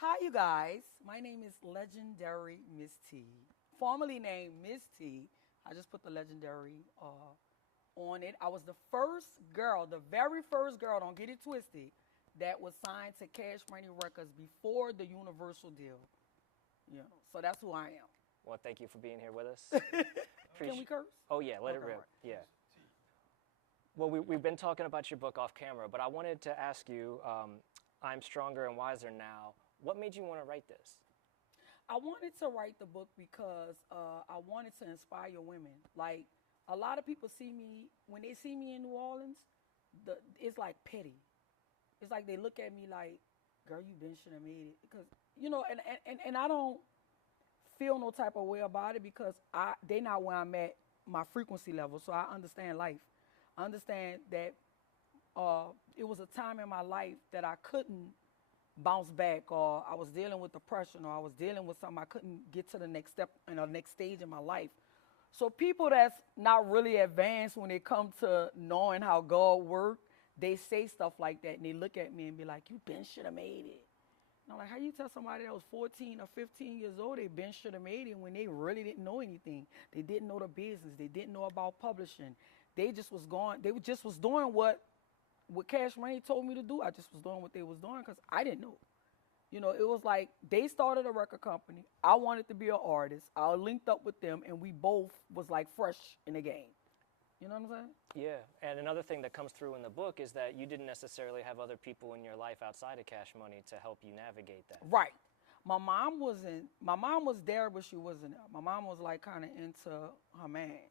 Hi, you guys. My name is Legendary Miss T, formerly named Miss T. I just put the legendary on it. I was the first girl, the very first girl, don't get it twisted, that was signed to Cash Money Records before the Universal deal. So that's who I am. Well, thank you for being here with us. Can we curse? Oh, yeah, let it rip. Right. Yeah. Well, we've been talking about your book off camera, but I wanted to ask you, I'm Stronger and Wiser Now. What made you want to write this? I wanted to write the book because I wanted to inspire women. Like, a lot of people see me, when they see me in New Orleans, it's like petty. It's like they look at me like, girl, you been should have made it. Because, and I don't feel no type of way about it because they not where I'm at, my frequency level. So I understand life. I understand that it was a time in my life that I couldn't bounce back, or I was dealing with depression, or I was dealing with something I couldn't get to the next step in the next stage in my life. So people that's not really advanced when it comes to knowing how God works, they say stuff like that and they look at me and be like, you been should have made it. And I'm like, how you tell somebody that was 14 or 15 years old they been should have made it when they really didn't know anything? They didn't know the business. They didn't know about publishing. They just was doing what Cash Money told me to do. I just was doing what they was doing because I didn't know. It was like they started a record company. I wanted to be an artist. I linked up with them, and we both was like fresh in the game. You know what I'm saying? Yeah, and another thing that comes through in the book is that you didn't necessarily have other people in your life outside of Cash Money to help you navigate that. Right. My mom was there, but she wasn't there. My mom was like kind of into her man.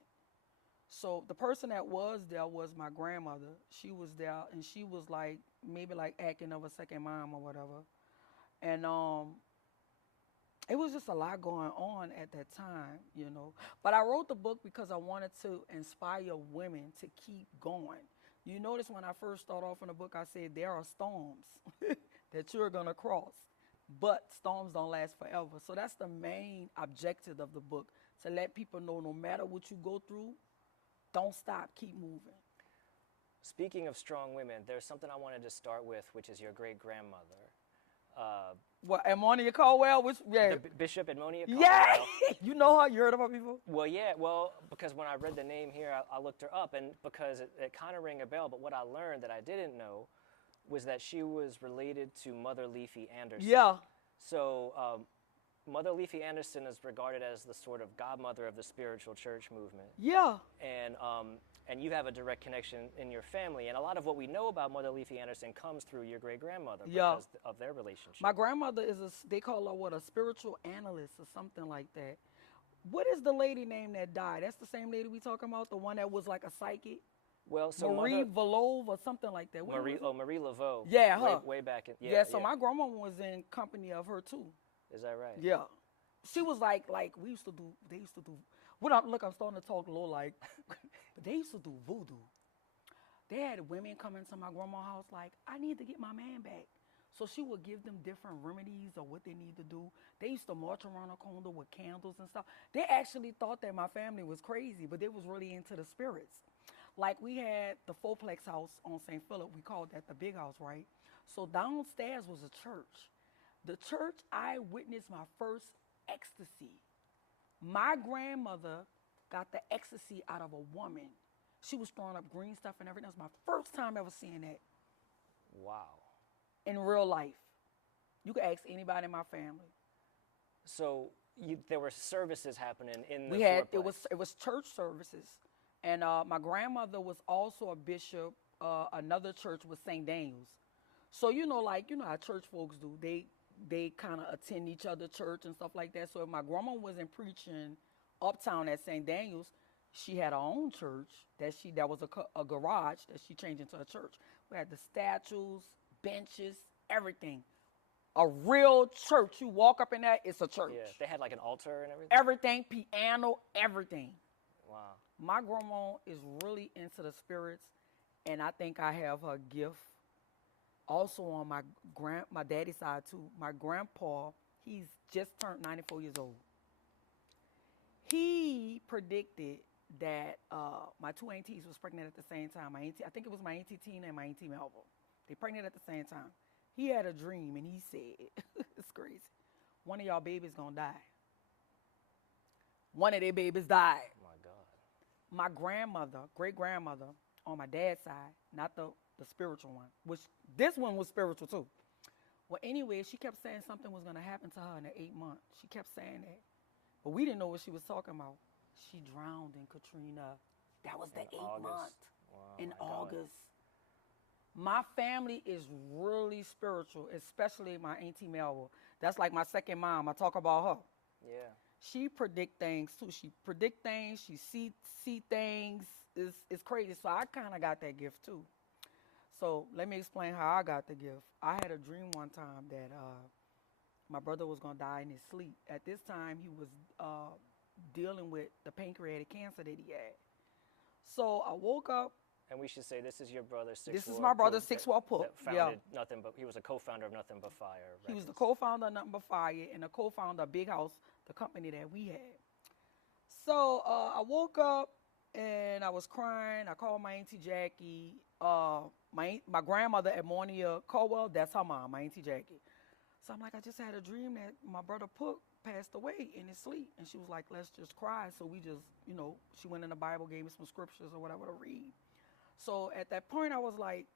So the person that was there was my grandmother. She was there, and she was like maybe like acting of a second mom or whatever. And it was just a lot going on at that time, But I wrote the book because I wanted to inspire women to keep going. You notice when I first started off in the book, I said there are storms that you're going to cross, but storms don't last forever. So that's the main objective of the book, to let people know no matter what you go through, don't stop, keep moving. Speaking of strong women, there's something I wanted to start with, which is your great-grandmother. What, Edmonia Caldwell? The Bishop Edmonia Caldwell. Yeah! You know her? You heard of her before? Well, yeah. Well, because when I read the name here, I looked her up, and because it kind of rang a bell, but what I learned that I didn't know was that she was related to Mother Leafy Anderson. Yeah. So Mother Leafy Anderson is regarded as the sort of godmother of the spiritual church movement. Yeah. And you have a direct connection in your family. And a lot of what we know about Mother Leafy Anderson comes through your great-grandmother because of their relationship. My grandmother they call her a spiritual analyst or something like that. What is the lady name that died? That's the same lady we talking about, the one that was like a psychic? Well, so Marie Valove or something like that. Marie Laveau. Yeah, her. Way back in. Yeah, so my grandma was in company of her too. Is that right? Yeah. She was like they used to do, I'm starting to talk low like, but they used to do voodoo. They had women come into my grandma's house like, I need to get my man back. So she would give them different remedies or what they need to do. They used to march around a corner with candles and stuff. They actually thought that my family was crazy, but they was really into the spirits. Like we had the fourplex house on St. Philip. We called that the big house, right? So downstairs was a church. The church, I witnessed my first ecstasy. My grandmother got the ecstasy out of a woman. She was throwing up green stuff and everything. That was my first time ever seeing that. Wow. In real life. You could ask anybody in my family. So there were services happening in the fourplex. It was church services. And my grandmother was also a bishop. Another church was St. Daniel's. So how church folks do. They kind of attend each other's church and stuff like that. So if my grandma wasn't preaching uptown at St. Daniel's, she had her own church that was a garage that she changed into a church. We had the statues, benches, everything. A real church. You walk up in there, it's a church. Yeah, they had like an altar and everything? Everything, piano, everything. Wow. My grandma is really into the spirits, and I think I have her gift. Also on my daddy's side too. My grandpa, he's just turned 94 years old. He predicted that my two aunties was pregnant at the same time. I think it was my auntie Tina and my auntie Melba. They pregnant at the same time. He had a dream and he said, it's crazy. one of y'all babies gonna die. One of their babies died. My God. My grandmother, great-grandmother, on my dad's side, not the spiritual one, which this one was spiritual too. Well, anyway, she kept saying something was going to happen to her in the 8 months. She kept saying that. But we didn't know what she was talking about. She drowned in Katrina. That was the 8 month. Wow, In my God. August. My family is really spiritual, especially my Auntie Melville. That's like my second mom. I talk about her. Yeah. She predict things too. She predict things. She see things. It's crazy. So I kind of got that gift too. So let me explain how I got the gift. I had a dream one time that my brother was gonna die in his sleep. At this time, he was dealing with the pancreatic cancer that he had. So I woke up. And we should say this is your brother, Six. This is my brother, Six Wall Pook. That founded Nuthin But. He was a co-founder of Nuthin But Fire. He was the co-founder of Nuthin But Fire and the co-founder of Big House, the company that we had. So I woke up and I was crying. I called my Auntie Jackie. My grandmother at Monia Caldwell, that's her mom, my Auntie Jackie. So I'm like, I just had a dream that my brother Pook passed away in his sleep. And she was like, let's just cry. So we just, she went in the Bible, gave me some scriptures or whatever to read. So at that point, I was like,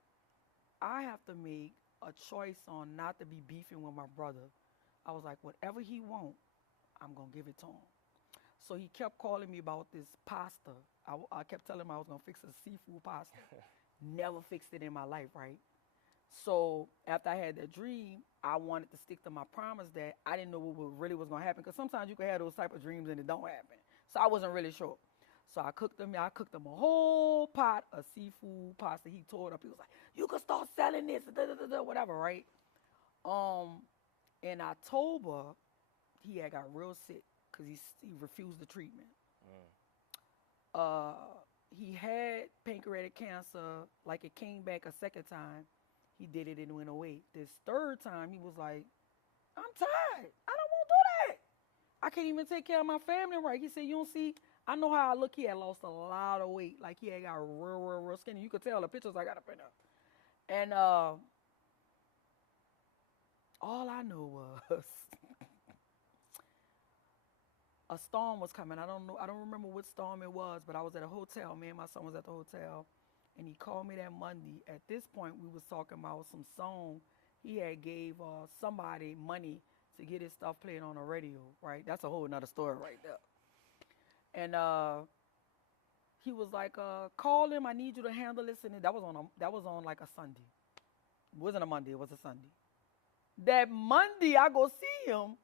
I have to make a choice on not to be beefing with my brother. I was like, whatever he wants, I'm going to give it to him. So he kept calling me about this pasta. I kept telling him I was going to fix a seafood pasta. Never fixed it in my life, right? So after I had that dream, I wanted to stick to my promise that I didn't know what really was going to happen. Because sometimes you can have those type of dreams and it don't happen. So I wasn't really sure. So I cooked him a whole pot of seafood pasta. He tore it up. He was like, you can start selling this, whatever, right? In October, he had got real sick because he refused the treatment. He had pancreatic cancer, like it came back a second time. He did it and it went away. This third time, he was like, I'm tired. I don't want to do that. I can't even take care of my family right. He said, you don't see, I know how I look. He had lost a lot of weight. Like he had got real skinny. You could tell the pictures I got up in there. And all I know was a storm was coming. I don't remember what storm it was, but I was at a hotel. Me and my son was at the hotel, and he called me that Monday. At this point, we was talking about some song he had gave somebody money to get his stuff played on the radio, right? That's a whole nother story right there. And he was like, call him. I need you to handle this. And that was on like a Sunday. It wasn't a Monday. It was a Sunday. That Monday, I go see him.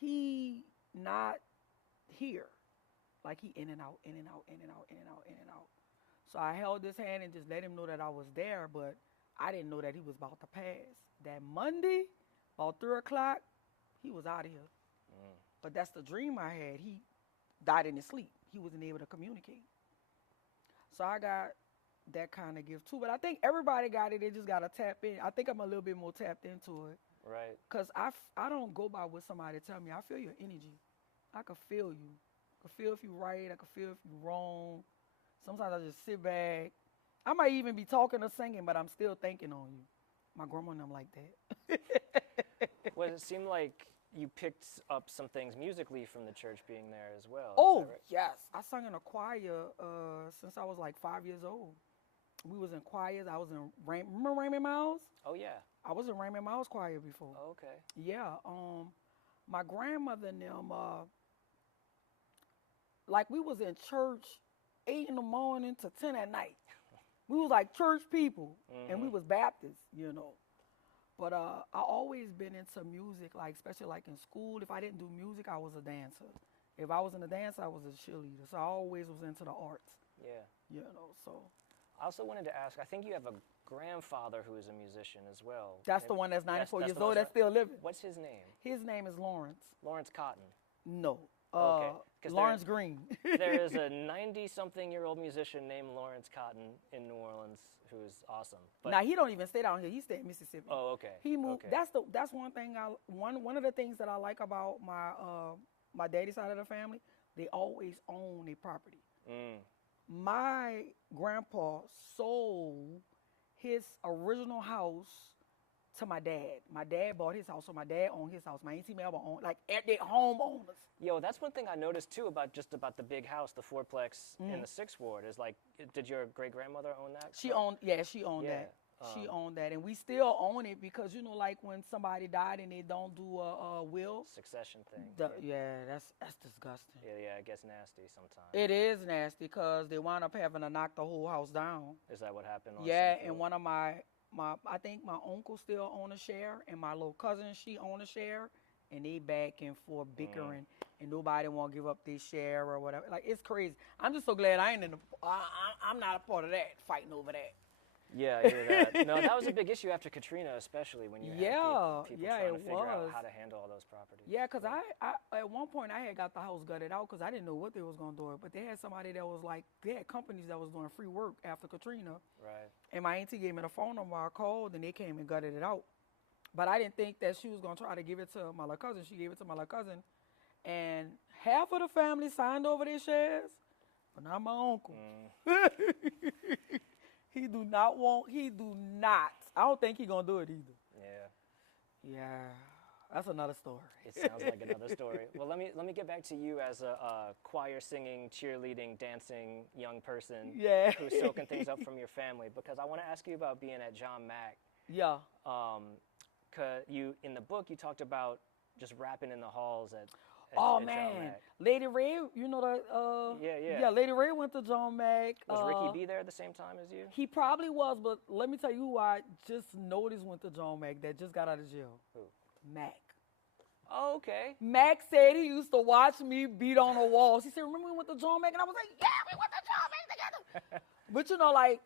He not here. Like he in and out, in and out, in and out, in and out, in and out. So I held his hand and just let him know that I was there, but I didn't know that he was about to pass. That Monday, about 3 o'clock, he was out of here. But that's the dream I had. He died in his sleep. He wasn't able to communicate. So I got that kind of gift too. But I think everybody got it. They just got to tap in. I think I'm a little bit more tapped into it. Right. Because I don't go by what somebody tell me. I feel your energy. I can feel you. I can feel if you're right. I can feel if you're wrong. Sometimes I just sit back. I might even be talking or singing, but I'm still thinking on you. My grandma and them like that. Well, it seemed like you picked up some things musically from the church being there as well. Oh, right? yes. I sung in a choir since I was like 5 years old. We was in choirs. I was in, remember Raymond Myles? Oh, yeah. I was in Raymond Myles choir before. Oh, okay. Yeah. My grandmother and them, like we was in church 8 in the morning to 10 at night. We was like church people, and we was Baptists, you know. But I always been into music, like especially like in school. If I didn't do music, I was a dancer. If I was in a dance, I was a cheerleader. So I always was into the arts. Yeah. You know, so. I also wanted to ask, I think you have a grandfather who is a musician as well. That's the one that's 94 years the old that's still living. What's his name? His name is Lawrence. Lawrence Cotton. No. Okay. Lawrence Green. There is a 90-something-year-old musician named Lawrence Cotton in New Orleans who's awesome. But now he don't even stay down here. He stay in Mississippi. Oh, okay. He moved. Okay. That's one thing. One of the things that I like about my daddy's side of the family. They always own their property. My grandpa sold his original house to my dad. My dad bought his house, so my dad owned his house. My auntie Melba owned, like, they're homeowners. Yo, that's one thing I noticed too about the big house, the fourplex in the 6th Ward. Is like, did your great grandmother own that? She owned that. She owned that, and we still own it because like when somebody died and they don't do a will. Succession thing. That's disgusting. Yeah, it gets nasty sometimes. It is nasty because they wound up having to knock the whole house down. Is that what happened? And one of my I think my uncle still own a share, and my little cousin, she own a share, and they back and forth bickering, and nobody want to give up their share or whatever. Like, it's crazy. I'm just so glad I ain't I'm not a part of that, fighting over that. Yeah, I hear that. No, that was a big issue after Katrina, especially when you had people trying to figure out how to handle all those properties. Yeah, because I at one point I had got the house gutted out because I didn't know what they was going to do. But they had somebody that was like, they had companies that was doing free work after Katrina. Right. And my auntie gave me the phone number. I called, and they came and gutted it out. But I didn't think that she was going to try to give it to my little cousin. She gave it to my little cousin. And half of the family signed over their shares, but not my uncle. He do not. I don't think he gonna do it either. Yeah, that's another story. It sounds like another story. Well, let me get back to you as a choir singing, cheerleading, dancing young person who's soaking things up from your family, because I want to ask you about being at John Mack. Yeah. 'Cause you, in the book, you talked about just rapping in the halls at John Mack. Lady Ray, you know that? Yeah, Lady Ray went to John Mack. Was Ricky B there at the same time as you? He probably was, but let me tell you who I just noticed went to John Mack that just got out of jail. Who? Mac. Oh, okay. Mac said he used to watch me beat on the walls. He said, remember we went to John Mack? And I was like, yeah, we went to John Mack together. But like,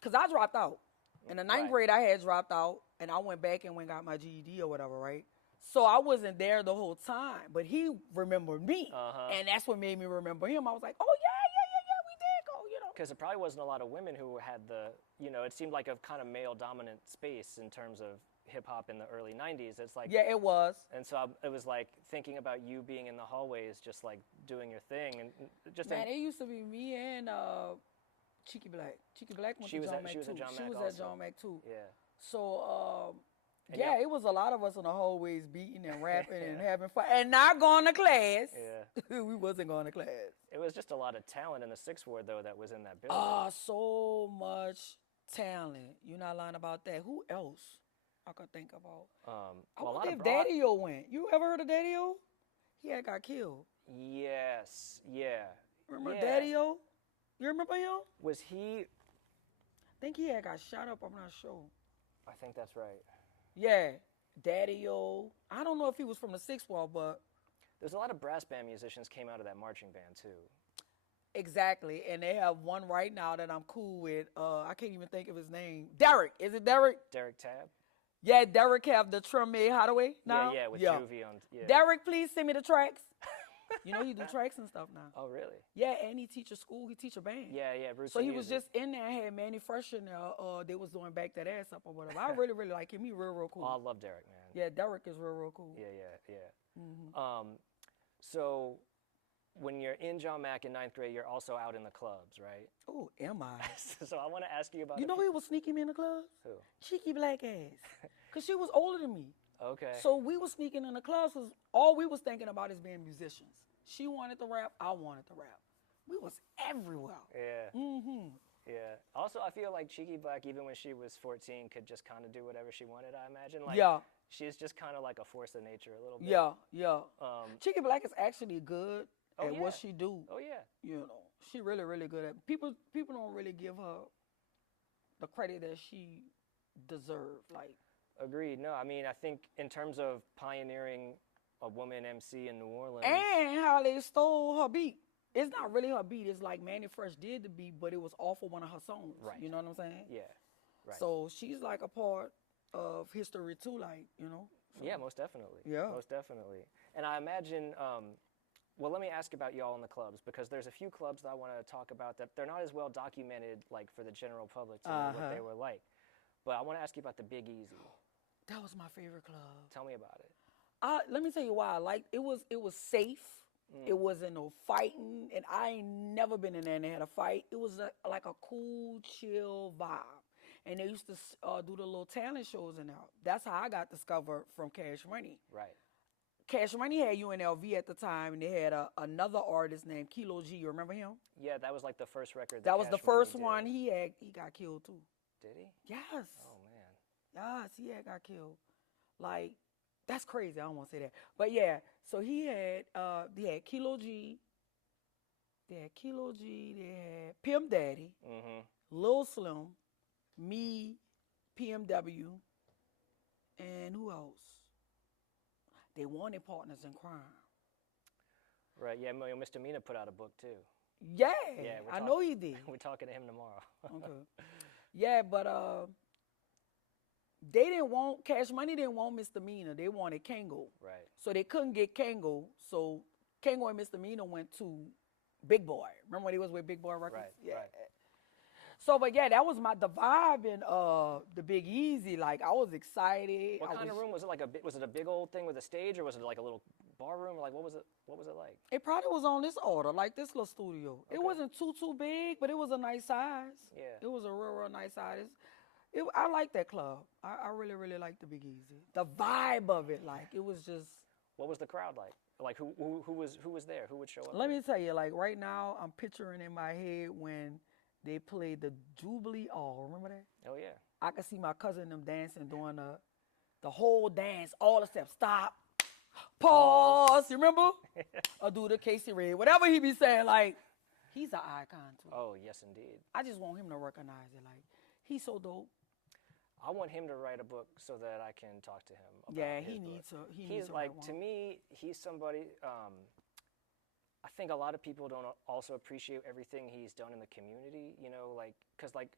because I dropped out. In the ninth grade, I had dropped out, and I went back and got my GED or whatever, right? So I wasn't there the whole time, but he remembered me, and that's what made me remember him. I was like, oh, yeah, we did go, Because it probably wasn't a lot of women who had it seemed like a kind of male-dominant space in terms of hip-hop in the early 90s. It's like... Yeah, it was. And so it was like thinking about you being in the hallways, just like doing your thing. And just Man, it used to be me and Cheeky Blakk. Cheeky Blakk went to John Mack, too. She was at John Mack, too. Yeah. So... it was a lot of us in the hallways beating and rapping and having fun and not going to class. Yeah. We wasn't going to class. It was just a lot of talent in the 6th Ward, though, that was in that building. So much talent. You're not lying about that. Who else I could think about? I wonder if Daddy-O went. You ever heard of Daddy-O? He had got killed. Yes. Yeah. Remember Daddy-O? You remember him? Was he... I think he had got shot up. I'm not sure. I think that's right. Yeah, Daddy-O. I don't know if he was from the 6th Ward, but... There's a lot of brass band musicians came out of that marching band, too. Exactly, and they have one right now that I'm cool with. I can't even think of his name. Derek. Is it Derek? Derek Tab? Yeah, Derek have the Treme Hathaway now. Yeah, with Juvie on... Yeah. Derek, please send me the tracks. He do tracks and stuff now. Oh, really? Yeah, and he teach a school. He teach a band. Yeah, roots. So he was just in there. Had Manny Fresh in there. They was doing Back That Ass Up or whatever. I really, really like him. He real cool. Oh, I love Derek, man. Yeah, Derek is real cool. Yeah. Mm-hmm. So when you're in John Mack in 9th grade, you're also out in the clubs, right? Oh, am I? So I want to ask you about... You know who was sneaking me in the clubs? Who? Cheeky Blakk ass. Because she was older than me. Okay. So we was sneaking in the clubs because all we was thinking about is being musicians. She wanted to rap. I wanted to rap. We was everywhere. Yeah. Mm-hmm. Yeah. Also, I feel like Cheeky Blakk, even when she was 14, could just kind of do whatever she wanted, I imagine. She's just kind of like a force of nature a little bit. Yeah. Cheeky Blakk is actually good at what she do. Oh, yeah. She really, really good at People don't really give her the credit that she deserved. Agreed. No, I mean, I think in terms of pioneering a woman MC in New Orleans. And how they stole her beat. It's not really her beat. It's like Manny Fresh did the beat, but it was off of one of her songs. Right. You know what I'm saying? Yeah. Right. So she's like a part of history too, So. Yeah, most definitely. Yeah. Most definitely. And I imagine, well, let me ask about y'all in the clubs, because there's a few clubs that I want to talk about that they're not as well documented, for the general public to know what they were like. But I want to ask you about the Big Easy. That was my favorite club. Tell me about it. Let me tell you why. It was safe. It wasn't no fighting, and I ain't never been in there and had a fight. It was like a cool, chill vibe. and they used to do the little talent shows and all. That's how I got discovered from Cash Money. Right. Cash Money had U.N.L.V at the time, and they had another artist named Kilo G. You remember him? Yeah, that was like the first record. That was Cash the first Money one did. he had. He got killed too. Did he? Yes. Oh man. Yes, he had got killed. Like, that's crazy. I don't want to say that, but yeah. So he had Kilo G. They had Kilo G. They had Pimp Daddy, Lil Slim, me, PMW, and who else? They wanted partners in crime. Right. Yeah, Misdemeanor put out a book too. Yeah, I know he did. We're talking to him tomorrow. Okay. Yeah, but they didn't want Cash Money. Didn't want Misdemeanor. They wanted Kango. Right. So they couldn't get Kango. So Kango and Misdemeanor went to Big Boy. Remember when he was with Big Boy Records? Right. Yeah. Right. So, but yeah, that was the vibe in the Big Easy. Like, I was excited. What kind of room was it? Was it a big old thing with a stage, or was it like a little bar room? Like, what was it? What was it like? It probably was on this order, like this little studio. Okay. It wasn't too big, but it was a nice size. Yeah. It was a real nice size. I like that club. I really liked the Big Easy. The vibe of it, like, it was just. What was the crowd like? Like, who was there? Who would show up? Let me tell you, like, right now, I'm picturing in my head when they played the Jubilee All. Remember that? Oh yeah. I could see my cousin and them dancing, doing the whole dance, all the steps. Stop, pause. You remember? Or do the Casey Red, whatever he be saying. Like, he's an icon too. Oh yes, indeed. I just want him to recognize it. Like, he's so dope. I want him to write a book so that I can talk to him about Yeah, his he book. needs to. He's like, to me, he's somebody. I think a lot of people don't also appreciate everything he's done in the community. You know, like, because like,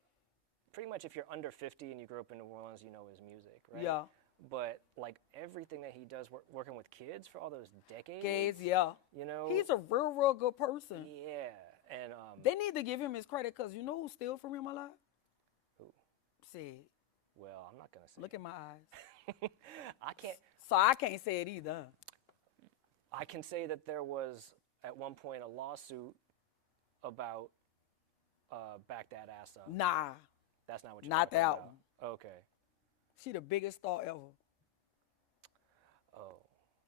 pretty much if you're under 50 and you grew up in New Orleans, you know his music, right? Yeah. But like everything that he does, working with kids for all those decades. Yeah. You know. He's a real good person. Yeah, and they need to give him his credit, because you know who steal from him a lot? Who? Sid. Well, I'm not gonna say. Look at my eyes. I can't. So I can't say it either. I can say that there was at one point a lawsuit about Back That Ass Up. Nah. That's not what you're Not talking that about. one. Okay. She the biggest star ever. Oh.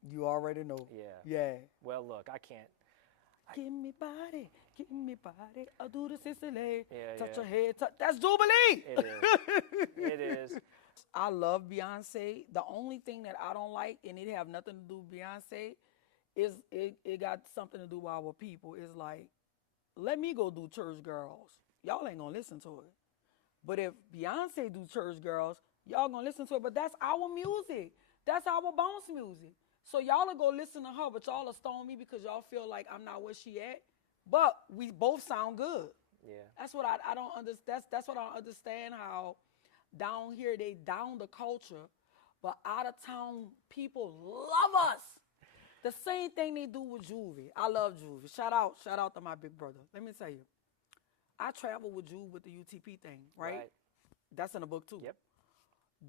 You already know. Yeah. Yeah. Well, look, I can't. Give me body, I'll do the Sicily. Yeah, touch yeah. her head, that's Jubilee. It is. It is. I love Beyonce. The only thing that I don't like, and it have nothing to do with Beyonce, is it got something to do with our people. It's like, let me go do Church Girls. Y'all ain't gonna listen to it. But if Beyonce do Church Girls, y'all gonna listen to it. But that's our music. That's our bounce music. So y'all will go listen to her, but y'all will stone me because y'all feel like I'm not where she at. But we both sound good. Yeah. That's what I don't understand. That's what I don't understand, how down here they down the culture, but out of town people love us. The same thing they do with Juvie. I love Juvie. Shout out to my big brother. Let me tell you, I travel with Juve with the UTP thing, right? That's in the book too. Yep.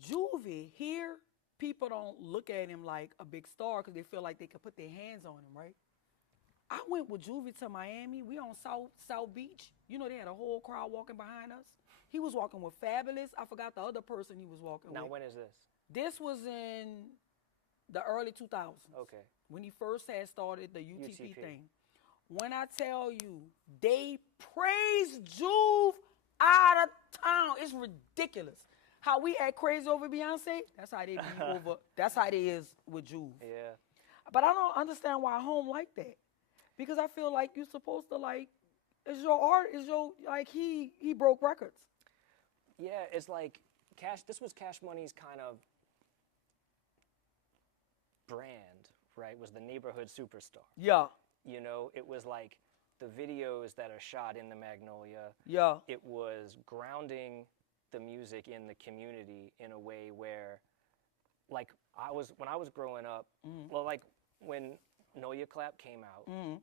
Juvie here, people don't look at him like a big star because they feel like they can put their hands on him, right? I went with Juvie to Miami. We on South Beach. You know, they had a whole crowd walking behind us. He was walking with Fabulous. I forgot the other person he was walking with. Now, when is this? This was in the early 2000s. Okay. When he first had started the UTP UTP. thing. When I tell you, they praise Juve out of town. It's ridiculous. How we act crazy over Beyonce, that's how they be over. That's how they is with Juve. Yeah. But I don't understand why home like that. Because I feel like you're supposed to, like, it's your art, it's your, like, he broke records. Yeah, it's like this was Cash Money's kind of brand, right? Was the neighborhood superstar. Yeah. You know, it was like the videos that are shot in the Magnolia. Yeah. It was grounding the music in the community in a way where, like, when I was growing up, well, like when Know Ya Clap came out,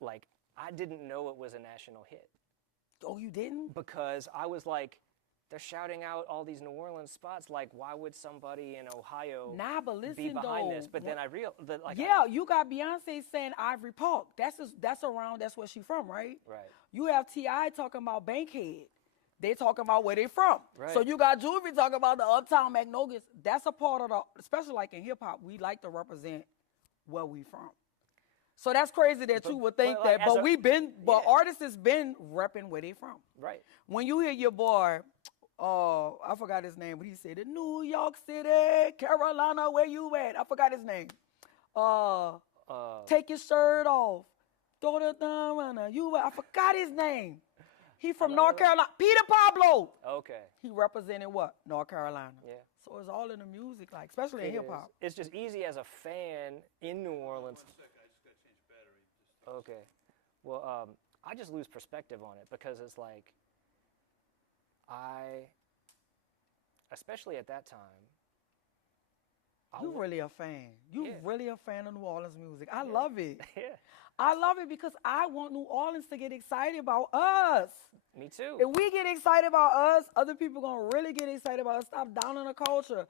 like, I didn't know it was a national hit. Oh, you didn't? Because I was like, they're shouting out all these New Orleans spots. Like, why would somebody in Ohio but listen, be behind though, this? But then I realized that, like, you got Beyonce saying Ivory Park. That's where she from, right? Right. You have T.I. talking about Bankhead. they talking about where they from. Right. So you got Jubilee talking about the uptown Magnolias. That's a part of the, especially like in hip hop, we like to represent where we from. So that's crazy that you would think like, that, but artists has been repping where they from. Right. When you hear your boy, I forgot his name, but he said, New York City, Carolina, where you at? I forgot his name. Take your shirt off. Throw it down, I forgot his name. He from North Carolina. Peter Pablo. Okay. He represented what? North Carolina. Yeah. So it's all in the music, like, especially in hip hop. It's just easy as a fan in New Orleans. 1 second, I just got to change the battery. Okay. Well, I just lose perspective on it because it's like, especially at that time. You really a fan. You really a fan of New Orleans music. I love it. Yeah. I love it because I want New Orleans to get excited about us. Me too. If we get excited about us, other people gonna really get excited about us. Stop down on the culture.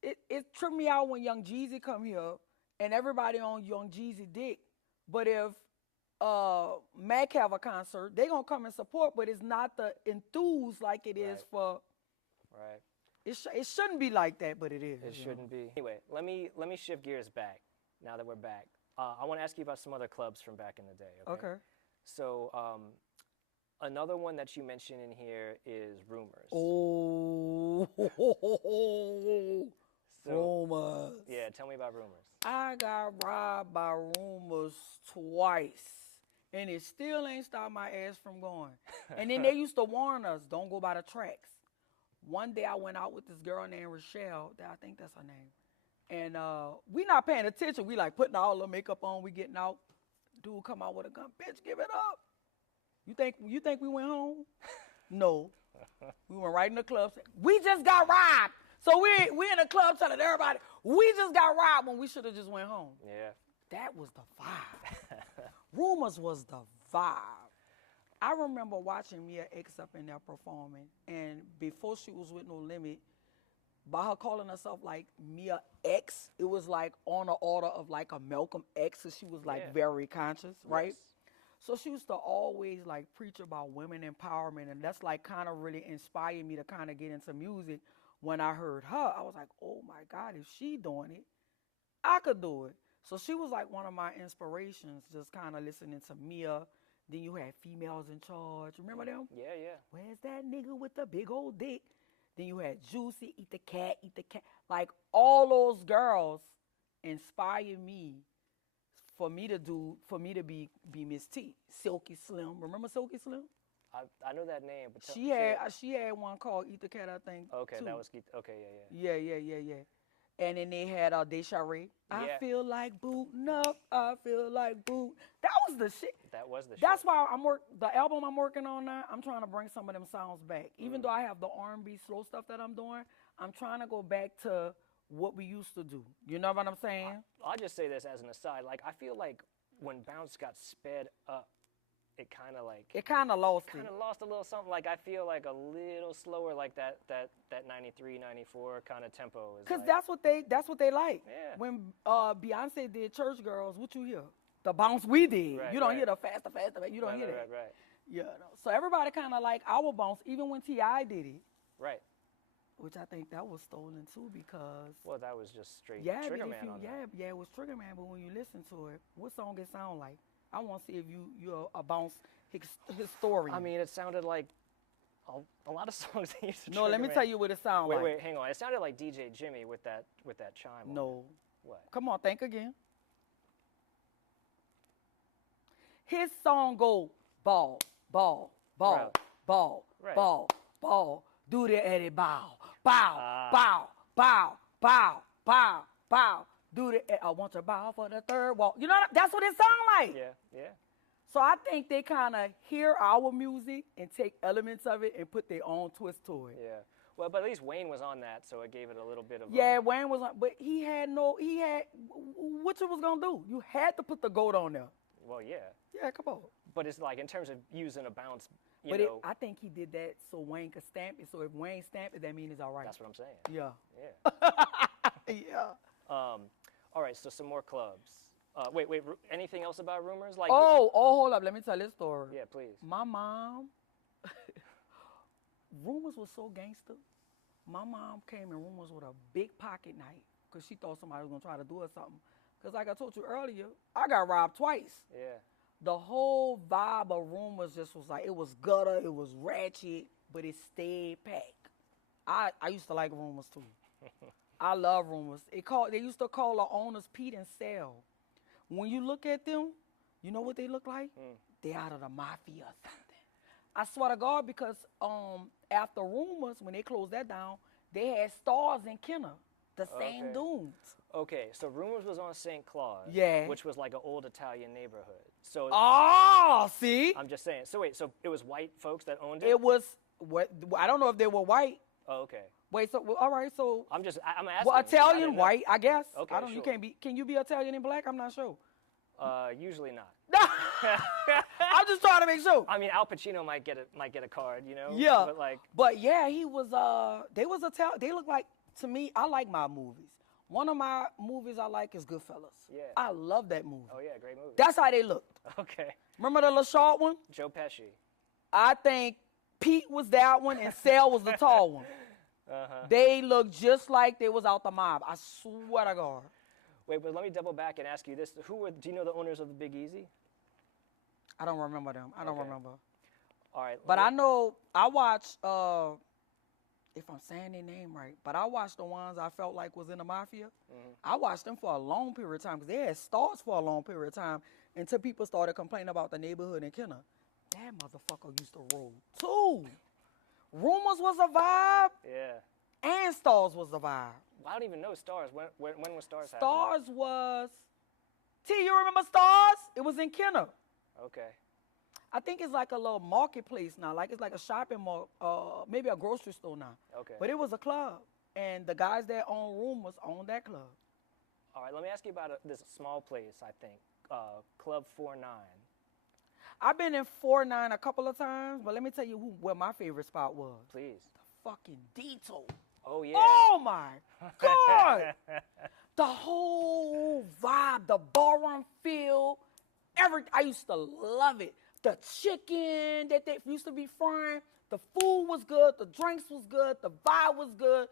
It tripped me out when Young Jeezy come here and everybody on Young Jeezy dick. But if Mac have a concert, they gonna come and support, but it's not the enthuse like it is for. Right. It shouldn't be like that, but it is. It shouldn't be. Anyway, let me shift gears back. Now that we're back, I want to ask you about some other clubs from back in the day. Okay. So another one that you mentioned in here is Rumors. Oh, Rumors. Yeah, tell me about Rumors. I got robbed by Rumors twice, and it still ain't stopped my ass from going. And then they used to warn us, don't go by the tracks. One day I went out with this girl named Rochelle, I think that's her name. And we not paying attention. We like putting all the makeup on, we getting out. Dude come out with a gun, bitch, give it up. You think we went home? No. We went right in the club. We just got robbed. So we in the club telling everybody, we just got robbed when we should have just went home. Yeah. That was the vibe. Rumors was the vibe. I remember watching Mia X up in there performing, and before she was with No Limit, by her calling herself like Mia X, it was like on the order of like a Malcolm X, so she was like very conscious, right? Yes. So she used to always like preach about women empowerment, and that's like kind of really inspired me to kind of get into music. When I heard her, I was like, oh my God, if she doing it, I could do it. So she was like one of my inspirations, just kind of listening to Mia. Then you had Females in Charge. Remember them? Yeah, yeah. Where's that nigga with the big old dick? Then you had Juicy, Eat the Cat, Eat the Cat. Like, all those girls inspired me for me to be Miss T. Silky Slim. Remember Silky Slim? I know that name. But she had one called Eat the Cat, I think. Okay, too. that was okay, yeah. Yeah. And then they had Desharé. I feel like booting up. I feel like boot. That was the shit. That was the shit. That's why the album I'm working on now, I'm trying to bring some of them sounds back. Even though I have the R&B slow stuff that I'm doing, I'm trying to go back to what we used to do. You know what I'm saying? I'll just say this as an aside. Like, I feel like when Bounce got sped up, it kind of lost a little something. Like, I feel like a little slower, like that 93, 94 kind of tempo. Because that's what they like. Yeah. When Beyonce did Church Girls, what you hear? The bounce we did. Right, you don't hear the faster. You don't hear that. Right. Yeah. So everybody kind of like our bounce, even when T.I. did it. Right. Which I think that was stolen too because. Well, that was just straight Trigger Man on that. Yeah, it was Trigger Man. But when you listen to it, what song it sound like? I want to see if you're a bounce historian. I mean, it sounded like a lot of songs they used to. No, let me tell you what it sounded like. Wait, hang on. It sounded like DJ Jimmy with that chime. No. What? Come on, think again. His song go ball, ball, ball, Right. ball, Right. ball, ball. Do the Eddie bow, bow, bow, bow, bow, bow, bow. Do the I want to bow for the third walk. You know that's what it sound like. Yeah. So I think they kind of hear our music and take elements of it and put their own twist to it. Yeah. Well, but at least Wayne was on that, so it gave it a little bit of. Wayne was on, but he had what you was gonna do? You had to put the goat on there. Well, yeah. Yeah, come on. But it's like in terms of using a bounce, I think he did that so Wayne could stamp it. So if Wayne stamped it, that means it's all right. That's what I'm saying. Yeah. Yeah. Yeah. All right, so some more clubs. Wait, anything else about Rumors? Like hold up. Let me tell this story. Yeah, please. My mom, Rumors was so gangster. My mom came in Rumors with a big pocket knife because she thought somebody was going to try to do her something. Because like I told you earlier, I got robbed twice. Yeah. The whole vibe of Rumors just was like, it was gutter, it was ratchet, but it stayed packed. I used to like Rumors too. I love Rumors. They used to call the owners Pete and Sal. When you look at them, you know what they look like? They out of the mafia or something. I swear to God, because after Rumors, when they closed that down, they had Stars and Kenner, the same dudes. Okay, so Rumors was on St. Claude, which was like an old Italian neighborhood. So see? I'm just saying. So wait, so it was white folks that owned it? It was, I don't know if they were white. Oh, okay. Wait, so all right, so I'm asking. Well, Italian, white, I guess. Okay, I don't. sure. You can't be. Can you be Italian and black? I'm not sure. Usually not. I'm just trying to make sure. I mean, Al Pacino might get a card, you know. Yeah. But yeah, he was. They was Italian. They look like, to me. I like my movies. One of my movies I like is Goodfellas. Yeah. I love that movie. Oh yeah, great movie. That's how they looked. Okay. Remember the little short one? Joe Pesci. I think Pete was that one and Sal was the tall one. They looked just like they was out the mob. I swear to God. Wait, but let me double back and ask you this: do you know the owners of the Big Easy? I don't remember them. I don't remember. All right. But I know I watched. If I'm saying their name right, but I watched the ones I felt like was in the mafia. I watched them for a long period of time because they had stars for a long period of time until people started complaining about the neighborhood in Kenner. That motherfucker used to roll too. Rumors was a vibe. Yeah. And Stars was a vibe. Well, I don't even know Stars. When was Stars happening? Stars was. T, you remember Stars? It was in Kenner. Okay. I think it's like a little marketplace now. Like it's like a shopping mall, maybe a grocery store now. Okay. But it was a club. And the guys that own Rumors owned that club. All right, let me ask you about this small place, I think, Club 49. I've been in 49 a couple of times, but let me tell you where my favorite spot was. Please. The fucking Detour. Oh, yeah. Oh, my God. The whole vibe, the barroom feel, I used to love it. The chicken that they used to be frying, the food was good, the drinks was good, the vibe was good,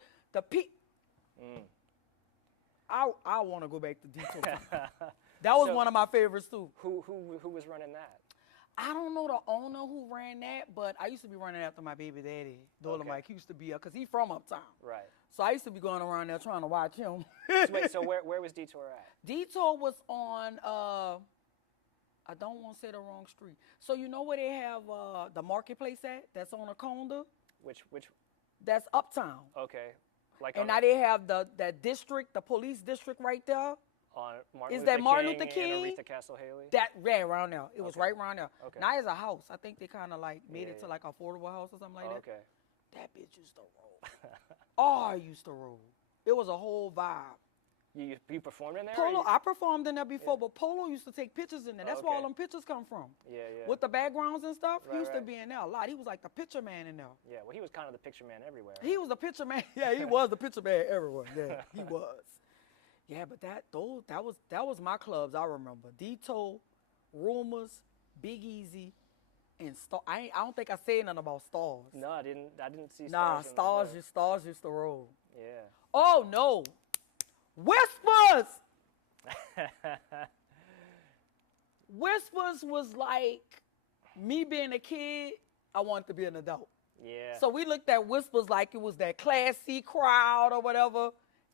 I want to go back to Detour. That was one of my favorites, too. Who was running that? I don't know the owner who ran that, but I used to be running after my baby daddy. Dolomite, he used to be, because he's from uptown. Right. So I used to be going around there trying to watch him. So where was Detour at? Detour was on, I don't want to say the wrong street. So you know where they have the marketplace at? That's on Aconda? Which? That's uptown. Okay. And now they have that district, the police district right there. On Martin Luther King? And Aretha Castle Haley? Around there. It was right around there. Okay. Now it's a house. I think they kind of like made it to like affordable house or something like that. Okay. That bitch used to roll. I used to roll. It was a whole vibe. You performed in there? I performed in there before, but Polo used to take pictures in there. That's where all them pictures come from. Yeah. With the backgrounds and stuff, he used to Right. be in there a lot. He was like the picture man in there. Yeah, well, he was kind of the picture man everywhere. He was the picture man. Yeah, he was the picture man everywhere. Yeah, he was. Yeah, but that was my clubs. I remember Detour, Rumors, Big Easy, and Star. I don't think I said nothing about Stars. No, I didn't see Stars. Nah, Stars used to roll. Yeah. Oh no, Whispers. Whispers was like me being a kid. I wanted to be an adult. Yeah. So we looked at Whispers like it was that classy crowd or whatever.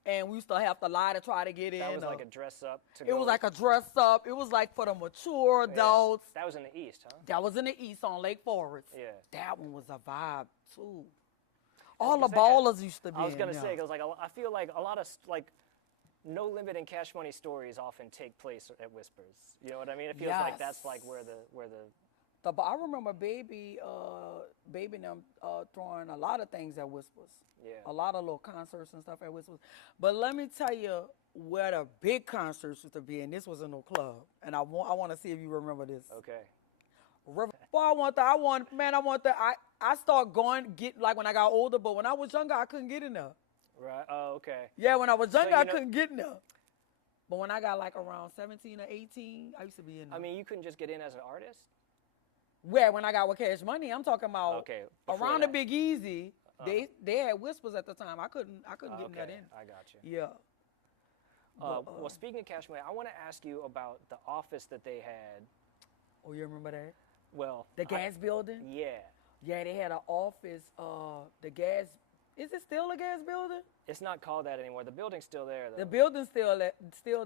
And we used to have to lie to try to get in. That was like a dress up. It was like a dress up. It was like for the mature adults. That was in the East, huh? That was in the East on Lake Forest. Yeah. That one was a vibe too. All the ballers used to be. I was gonna in say there. because I feel like a lot of no limit and Cash Money stories often take place at Whispers. You know what I mean? It feels like that's like where the I remember Baby and them throwing a lot of things at Whispers. Yeah. A lot of little concerts and stuff at Whispers. But let me tell you where the big concerts used to be, and this was in no club. And I want to see if you remember this. Okay. I started like when I got older, but when I was younger, I couldn't get in there. Right. Oh, okay. Yeah, when I was younger, I couldn't get in there. But when I got like around 17 or 18, I used to be in there. I mean, you couldn't just get in as an artist? Where when I got with Cash Money, I'm talking about Okay, around that. the Big Easy. They had whispers at the time. I couldn't get that in. I got you. Yeah. Well, speaking of Cash Money, I want to ask you about the office that they had. Oh, you remember that? Well, the gas building. Yeah. Yeah, they had an office. The gas. Is it still a gas building? It's not called that anymore. The building's still there, though. The building's still there.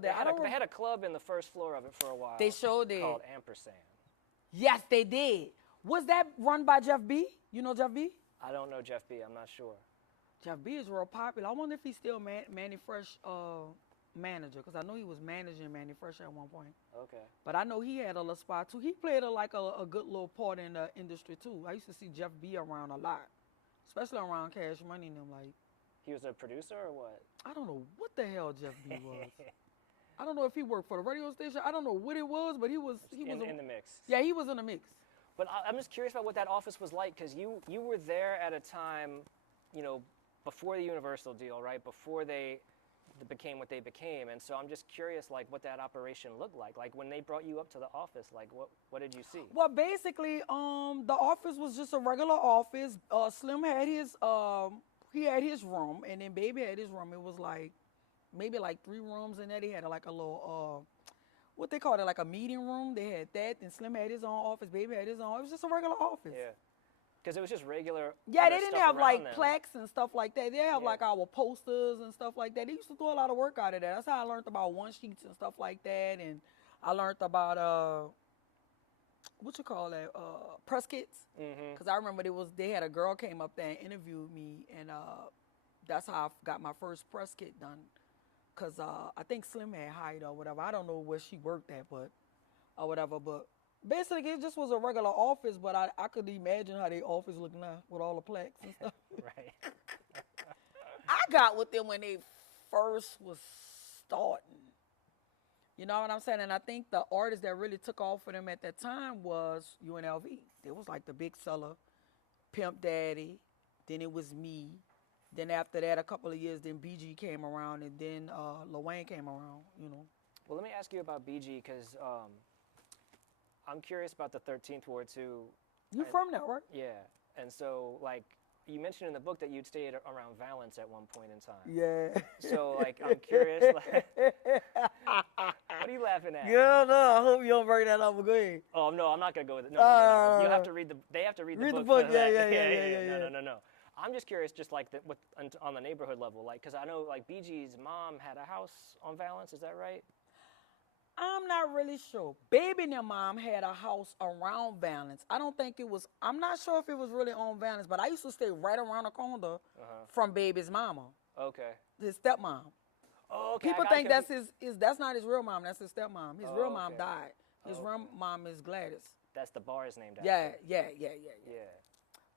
They had a club in the first floor of it for a while. They showed it. Called Ampersand. Yes, they did. Was that run by Jeff B? You know Jeff B? I don't know Jeff B. I'm not sure. Jeff B is real popular. I wonder if he's still Manny Fresh manager, because I know he was managing Manny Fresh at one point. Okay. But I know he had a little spot, too. He played a good little part in the industry, too. I used to see Jeff B around a lot, especially around Cash Money and them. Like, he was a producer or what? I don't know what the hell Jeff B was. I don't know if he worked for the radio station. I don't know what it was, but he was in the mix. Yeah, he was in the mix. But I'm just curious about what that office was like, because you were there at a time, you know, before the Universal deal, right? Before they became what they became. And so I'm just curious, like, what that operation looked like. Like, when they brought you up to the office, like, what did you see? Well, basically, the office was just a regular office. Slim had his room, and then Baby had his room. It was like maybe like 3 rooms in there. They had like a little what they called it, like a meeting room. They had that, and Slim had his own office. Baby had his own. It was just a regular office. Yeah, because it was just regular. Yeah, they didn't have like them. plaques and stuff like that. They have like our posters and stuff like that. They used to do a lot of work out of that. That's how I learned about one sheets and stuff like that, and I learned about what you call that, press kits. Because I remember they had a girl came up there and interviewed me, and that's how I got my first press kit done. Because I think Slim had hired or whatever. I don't know where she worked at, but or whatever. But basically, it just was a regular office, but I could imagine how their office looked now with all the plaques and stuff. Right. I got with them when they first was starting. You know what I'm saying? And I think the artist that really took off for them at that time was U.N.L.V. It was like the big seller, Pimp Daddy. Then it was me. Then after that, a couple of years, then BG came around, and then Lil Wayne came around, you know. Well, let me ask you about BG, because I'm curious about the 13th Ward, too. You from there, right? Yeah. And so, like, you mentioned in the book that you'd stayed around Valence at one point in time. Yeah. So, like, I'm curious. Like, what are you laughing at? Yeah, no, I hope you don't break that up. Go ahead. Oh, no, I'm not going to go with it. No. You have to read they have to read the book. Read the book, yeah. No. I'm just curious, just like on the neighborhood level, like, because I know, like, BG's mom had a house on Valence. Is that right? I'm not really sure. Baby and their mom had a house around Valence. I don't think it was. I'm not sure if it was really on Valence, but I used to stay right around the corner from Baby's mama. Okay. His stepmom. Oh, okay. People think that's that's not his real mom. That's his stepmom. His real mom died. His real mom is Gladys. That's the bar is named after. Yeah.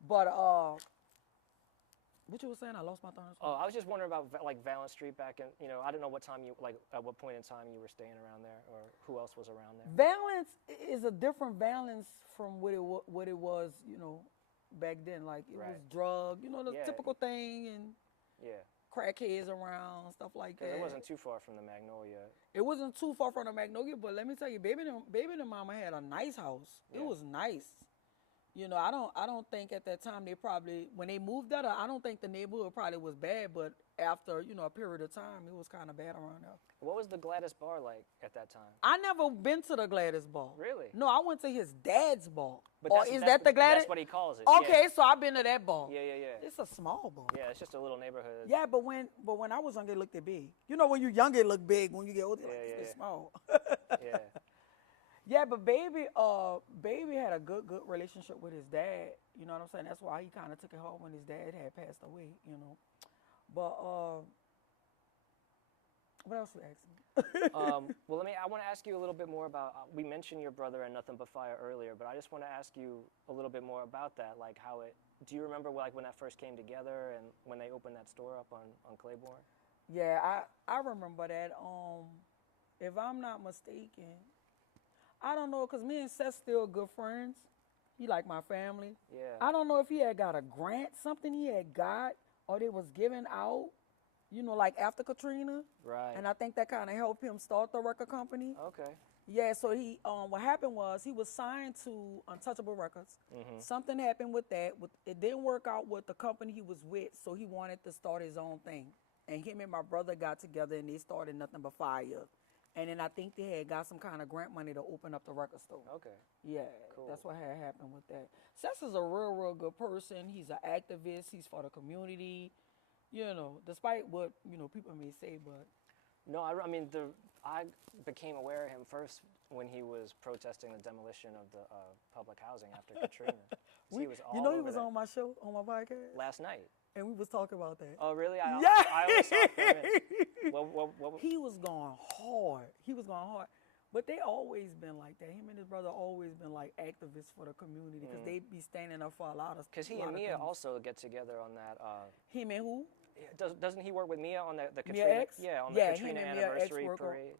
But what you were saying? I lost my thoughts. Oh, I was just wondering about like Valence Street back in, you know, I don't know what time at what point in time you were staying around there, or who else was around there. Valence is a different Valence from what it was, you know, back then. Like it was drug, you know, the typical thing, and crackheads around, stuff like that. It wasn't too far from the Magnolia. It wasn't too far from the Magnolia, but let me tell you, Baby and mama had a nice house. Yeah. It was nice. You know, I don't think at that time when they moved out, I don't think the neighborhood probably was bad, but after, you know, a period of time, it was kind of bad around there. What was the Gladys bar like at that time? I never been to the Gladys bar. Really? No, I went to his dad's bar. But is that the Gladys? That's what he calls it. Okay, so I've been to that bar. Yeah. It's a small bar. Yeah, it's just a little neighborhood. Yeah, but when I was younger, it looked big. You know, when you're younger, it look big. When you get older, it's small. Yeah. Yeah, but Baby had a good relationship with his dad. You know what I'm saying? That's why he kind of took it hard when his dad had passed away, you know. But what else you asking me? Well, I want to ask you a little bit more about, we mentioned your brother and Nuthin But Fire earlier, but I just want to ask you a little bit more about that, like do you remember like when that first came together and when they opened that store up on Claiborne? Yeah, I remember that. If I'm not mistaken, I don't know, because me and Sess still good friends. He like my family. Yeah. I don't know if he had got a grant, something he had got, or they was giving out. you know, like after Katrina. Right. And I think that kind of helped him start the record company. Okay. Yeah, so he, what happened was he was signed to Untouchable Records. Mm-hmm. Something happened with that. It didn't work out with the company he was with, so he wanted to start his own thing. And him and my brother got together and they started Nuthin But Fire. And then I think they had got some kind of grant money to open up the record store. Okay. Yeah, Cool. that's what had happened with that. Sess is a real, real good person. He's an activist. He's for the community. You know, despite what, you know, people may say, but. No, I mean, I became aware of him first when he was protesting the demolition of the public housing after Katrina. So he was all you know, he over was that. on my show, on my podcast. Last night. And we was talking about that. Oh, really? I only Yeah. saw it from it. What? He was going hard. But they always been like that. Him and his brother always been like activists for the community because they be standing up for a lot of. Because he and Mia also get together on that. Him and who? Doesn't he work with Mia on the Katrina? Mia X? Yeah, on the Katrina him and Mia X anniversary work on- parade.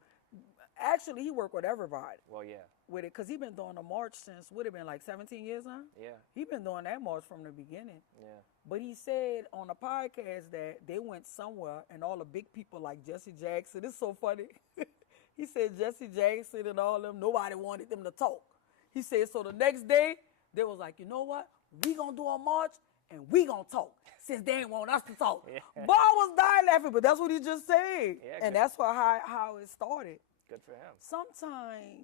Actually, he worked with everybody. Well, yeah. With it, because he been doing the march since, would have been like 17 years now? Yeah. He been doing that march from the beginning. Yeah. But he said on the podcast that they went somewhere and all the big people like Jesse Jackson, it's so funny. He said Jesse Jackson and all them, nobody wanted them to talk. He said, so the next day, they was like, you know what? We gonna do a march and we gonna talk since they ain't want us to talk. Yeah. But I was dying laughing, but that's what he just said. Yeah, and good. that's how it started. Good for him. Sometimes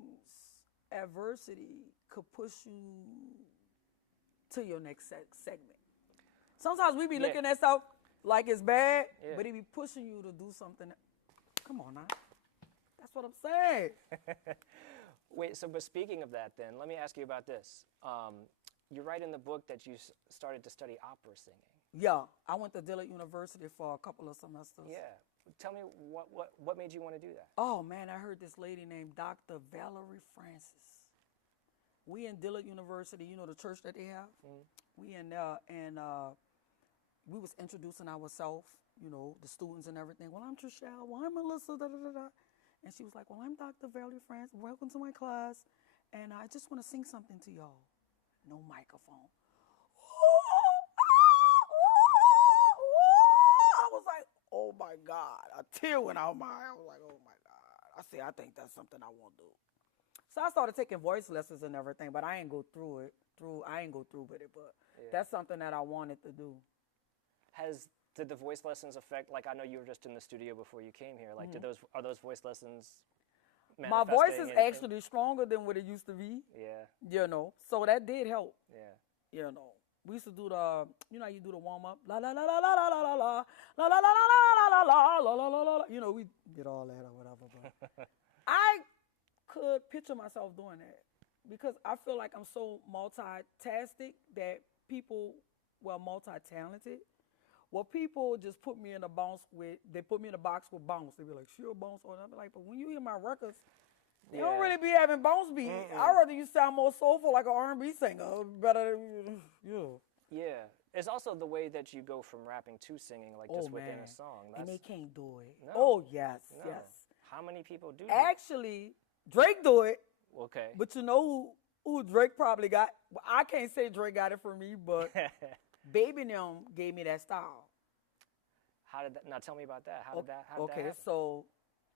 adversity could push you to your next segment. Sometimes we be looking at stuff like it's bad, but it be pushing you to do something. Come on now. That's what I'm saying. Wait, but speaking of that then, let me ask you about this. You write in the book that you started to study opera singing. Yeah, I went to Dillard University for a couple of semesters. Yeah. Tell me what made you want to do that? Oh, man, I heard this lady named Dr. Valerie Francis. We in Dillard University, you know the church that they have? Mm. We in there, and we was introducing ourselves, you know, the students and everything. Well, I'm Trishelle. Well, I'm Melissa, da-da-da-da. And she was like, well, I'm Dr. Valerie Francis. Welcome to my class. And I just want to sing something to y'all. No microphone. I was like, oh my God. A tear went out my eye. I was like, oh my God. I said, I think that's something I want to do. So I started taking voice lessons and everything, but I ain't go through with it, but that's something that I wanted to do. Did the voice lessons affect, like, I know you were just in the studio before you came here, like, are those voice lessons my voice is actually stronger than what it used to be. Yeah. You know, so that did help. Yeah. You know, we used to do the, you know, you do the warm up, la la la la la la la la la la la la la la la la la la la. You know, we did all that or whatever. But I could picture myself doing that because I feel like I'm so multitastic that people, well, multi-talented. Well, people just put me in a box with bounce. They be like, sure, bounce. Or I'm like, but when you hear my records, they don't really be having bounce beats. I'd rather you sound more soulful like an R&B singer. Better, you know. Yeah. It's also the way that you go from rapping to singing, like just within a song. And they can't do it. No. Oh, yes, yes. How many people do Actually, Drake do it. Okay. But you know who Drake probably got? Well, I can't say Drake got it from me, but Baby and them gave me that style. Now tell me about that. How did that happen? So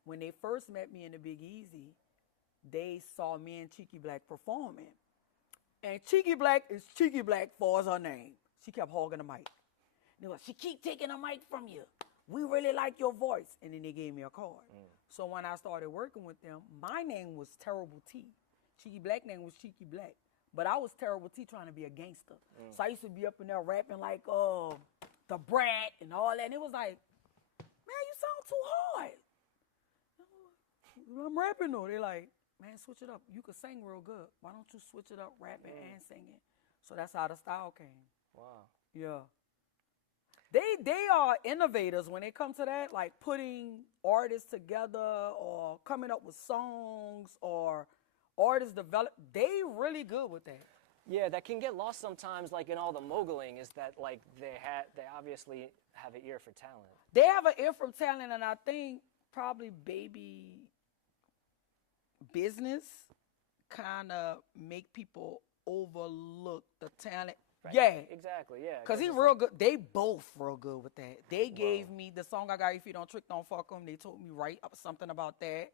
when they first met me in the Big Easy, they saw me and Cheeky Blakk performing. And Cheeky Blakk is Cheeky Blakk for her name. She kept hogging the mic. They were like, she keep taking the mic from you. We really like your voice. And then they gave me a card. So when I started working with them, my name was Terrible T. Cheeky Blakk name was Cheeky Blakk. But I was Terrible T trying to be a gangster. So I used to be up in there rapping like the Brat and all that. And it was like, man, you sound too hard. I'm rapping though. They're like, man, switch it up. You could sing real good. Why don't you switch it up, rapping and singing? So that's how the style came. Wow. Yeah. They are innovators when it comes to that, like putting artists together or coming up with songs or artists develop. They really good with that. Yeah, that can get lost sometimes, like in all the moguling, is that like they obviously have an ear for talent. They have an ear for talent, and I think probably Baby business kind of make people overlook the talent Right. Yeah. Exactly, yeah. Because he's it's real good. They both real good with that. They gave me the song I got, If You Don't Trick, Don't Fuck 'Em. They told me write up something about that.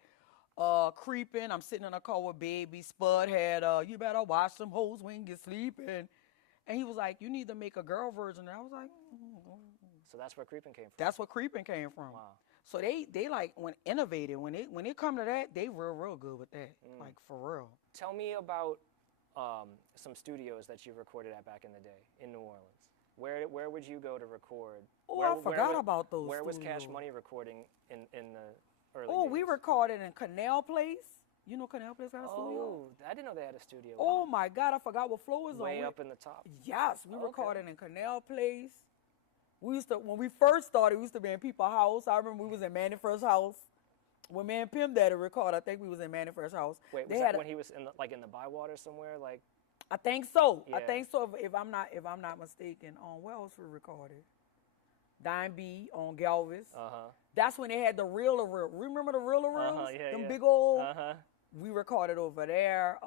Creeping, I'm sitting in a car with Baby. Spud had, you better watch them hoes when you're sleeping. And he was like, you need to make a girl version. And I was like, So that's where Creeping came from. That's where Creeping came from. Wow. So they like when innovated. When it come to that, they real good with that. Like for real. Tell me about some studios that you recorded at back in the day in New Orleans. Where would you go to record? Oh, I forgot about those. Where was studios. Cash Money recording in the early Oh, days? we recorded in Canal Place. You know Canal Place got a studio? Oh, I didn't know they had a studio. Oh my God, I forgot what floor was on. Way up in the top. Yes, we recorded in Canal Place. We used to, when we first started, we used to be in people's house. I remember we was in Manny First house. When me and Pim Daddy recorded, I think we was in Manny First house. Wait, was that when he was in the Bywater somewhere? Like, I think so. Yeah. I think so. If I'm not mistaken, on where else we recorded? Dime B on Galvez. That's when they had the reel. Remember the reel reels? Them big old. We recorded over there.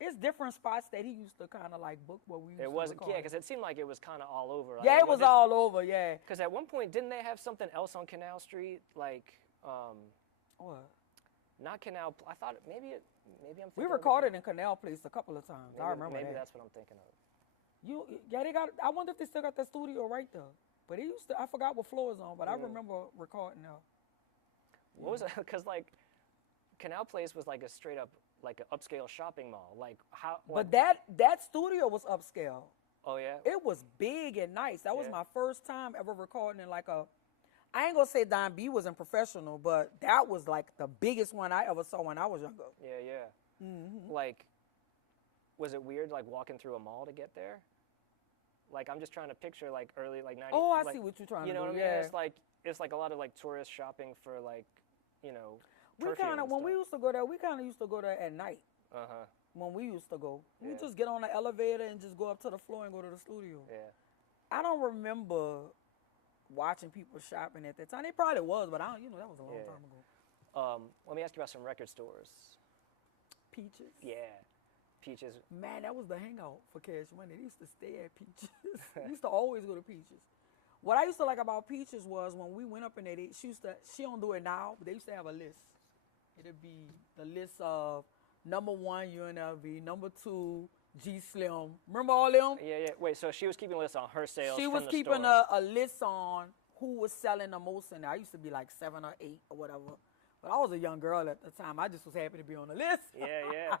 It's different spots that he used to kind of like book where we used to record. Yeah, because it seemed like it was kind of all over. Like, yeah, it was all over. Yeah. Because at one point, didn't they have something else on Canal Street? Like, what? Not Canal. I thought maybe I'm. We recorded in Canal Place a couple of times. I remember maybe that. That's what I'm thinking of. They got. I wonder if they still got that studio right there. But they used to. I forgot what floor it's on, but I remember recording there. What was it? Because like, Canal Place was like a straight up like an upscale shopping mall. Like how? But that studio was upscale. Oh yeah. It was big and nice. That was my first time ever recording in like a. I ain't gonna say Don B wasn't professional, but that was like the biggest one I ever saw when I was younger. Yeah. Like, was it weird like walking through a mall to get there? Like I'm just trying to picture like early like 90s. Oh, I see what you're trying to do. You know what I mean? Yeah. It's like a lot of like tourist shopping for like, you know. We kind of when we used to go there, we kind of used to go there at night. When we used to go, we just get on the elevator and just go up to the floor and go to the studio. Yeah. I don't remember watching people shopping at that time. They probably was, but I don't. That was a long time ago. Let me ask you about some record stores. Peaches. Yeah. Peaches. Man, that was the hangout for Cash Money. They used to stay at Peaches. We used to always go to Peaches. What I used to like about Peaches was when we went up in there, she don't do it now, but they used to have a list. It'd be the list of number 1, U.N.L.V, number 2, G Slim. Remember all them? Yeah. Wait, so she was keeping a list on her sales She from was the keeping store. a list on who was selling the most in there. I used to be like 7 or 8 or whatever. But I was a young girl at the time. I just was happy to be on the list. Yeah.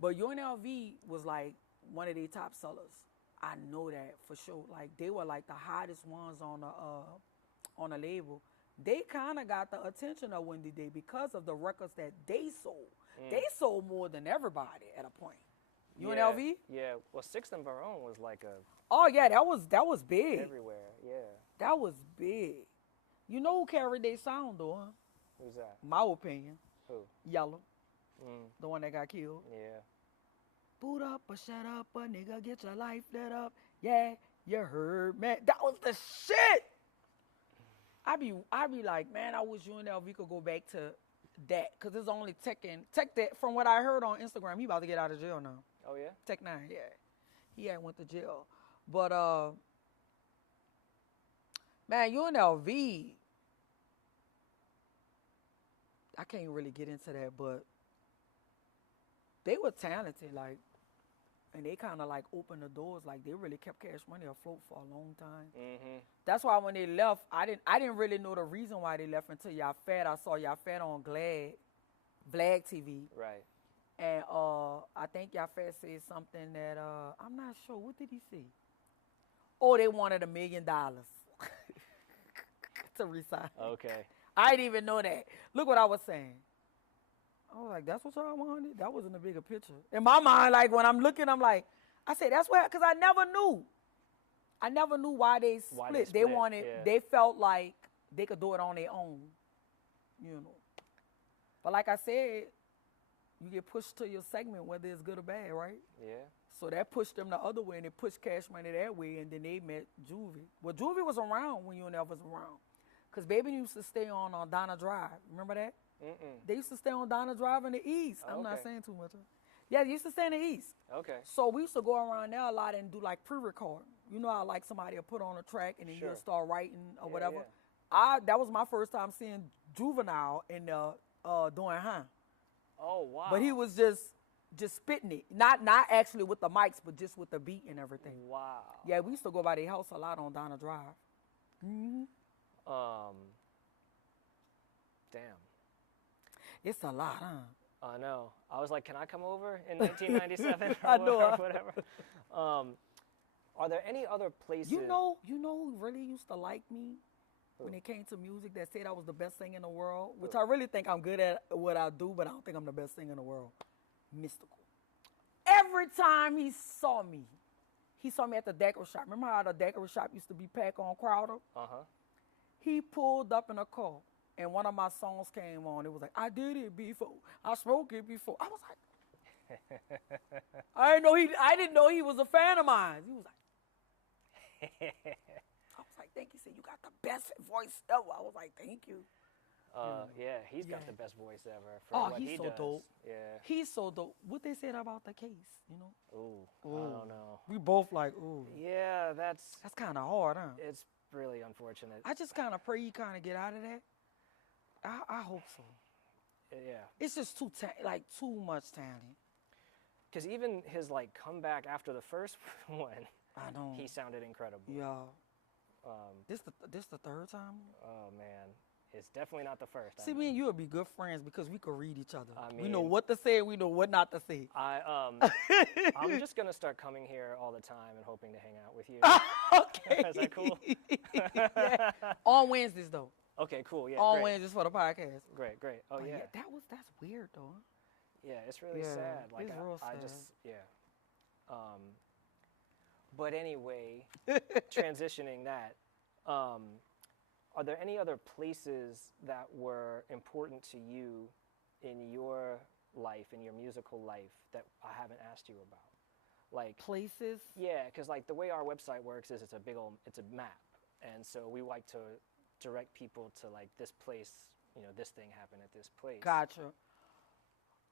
But U.N.L.V was like one of their top sellers. I know that for sure. Like they were like the hottest ones on the label. They kind of got the attention of Wendy Day because of the records that they sold. They sold more than everybody at a point. U.N.L.V? Yeah. Well, Six and Barone was like a. Oh yeah, that was big. Everywhere. Yeah. That was big. You know who carried their sound though, huh? Who's that? My opinion. Who? Yellow. The one that got killed. Yeah. Boot up or shut up, a nigga, get your life lit up. Yeah, you heard, man. That was the shit. I be like, man, I wish U.N.L.V could go back to that, because it's only Tech that, from what I heard on Instagram, he about to get out of jail now. Oh, yeah? Tech 9, yeah. He had went to jail. But, man, U.N.L.V, I can't really get into that, but they were talented, like, and they kind of like opened the doors, like they really kept Cash Money afloat for a long time. That's why when they left, I didn't really know the reason why they left until Y'all Fat. I saw Y'all Fat on Blakk TV. Right. And I think Y'all Fat said something that I'm not sure. What did he say? Oh, they wanted $1 million to resign. Okay. I didn't even know that. Look what I was saying. I was like, that's what y'all wanted? That wasn't a bigger picture. In my mind, like, when I'm looking, I'm like, I said, that's where, because I never knew. I never knew why they split. They wanted, they felt like they could do it on their own, you know. But like I said, you get pushed to your segment, whether it's good or bad, right? Yeah. So that pushed them the other way, and they pushed Cash Money that way, and then they met Juvie. Well, Juvie was around when U.N.L was around. Because Baby used to stay on Donna Drive. Remember that? They used to stay on Donna Drive in the East. I'm not saying too much. Yeah, they used to stay in the East. Okay. So we used to go around there a lot and do like pre-record. You know how like somebody will put on a track and then Sure. you'll start writing or Yeah, whatever. yeah. That was my first time seeing Juvenile in doing Oh, wow. But he was just spitting it. Not actually with the mics, but just with the beat and everything. Wow. Yeah, we used to go by their house a lot on Donna Drive. Mm-hmm. Damn. It's a lot, huh? I know. I was like, can I come over in 1997 I know. or whatever? Are there any other places? You know who really used to like me when it came to music, that said I was the best singer in the world, which I really think I'm good at what I do, but I don't think I'm the best singer in the world. Mystikal. Every time he saw me at the Detour shop. Remember how the Detour shop used to be packed on Crowder? Uh-huh. He pulled up in a car, and one of my songs came on. It was like, I did it before. I smoked it before. I was like, I didn't know he was a fan of mine. He was like, I was like, thank you. He said, you got the best voice ever. I was like, thank you. Yeah, he's got the best voice ever for what he's he so does. dope. Yeah. He's so dope. What they said about the case, you know? Ooh, I don't know. We both like, ooh. Yeah, that's kind of hard, huh? it's really unfortunate. I just kind of pray you kind of get out of that. I hope so. Yeah. It's just too much talent. Because even his like comeback after the first one, I know. he sounded incredible. Yeah. This the third time? Oh man, it's definitely not the first. See, me and you would be good friends because we could read each other. I we know mean- what to say, we know what not to say. I'm just gonna start coming here all the time and hoping to hang out with you. Okay. Is that cool? Yeah. On Wednesdays though. Okay, cool. Yeah. On great. Wednesdays for the podcast. Great. Oh But yeah. that's weird though. Yeah, it's really Yeah, sad. Like it's real I sad. just but anyway, transitioning that, are there any other places that were important to you in your life, in your musical life, that I haven't asked you about? Like Places. yeah, because like the way our website works is it's a map, and so we like to direct people to like this place. You know, this thing happened at this place. Gotcha.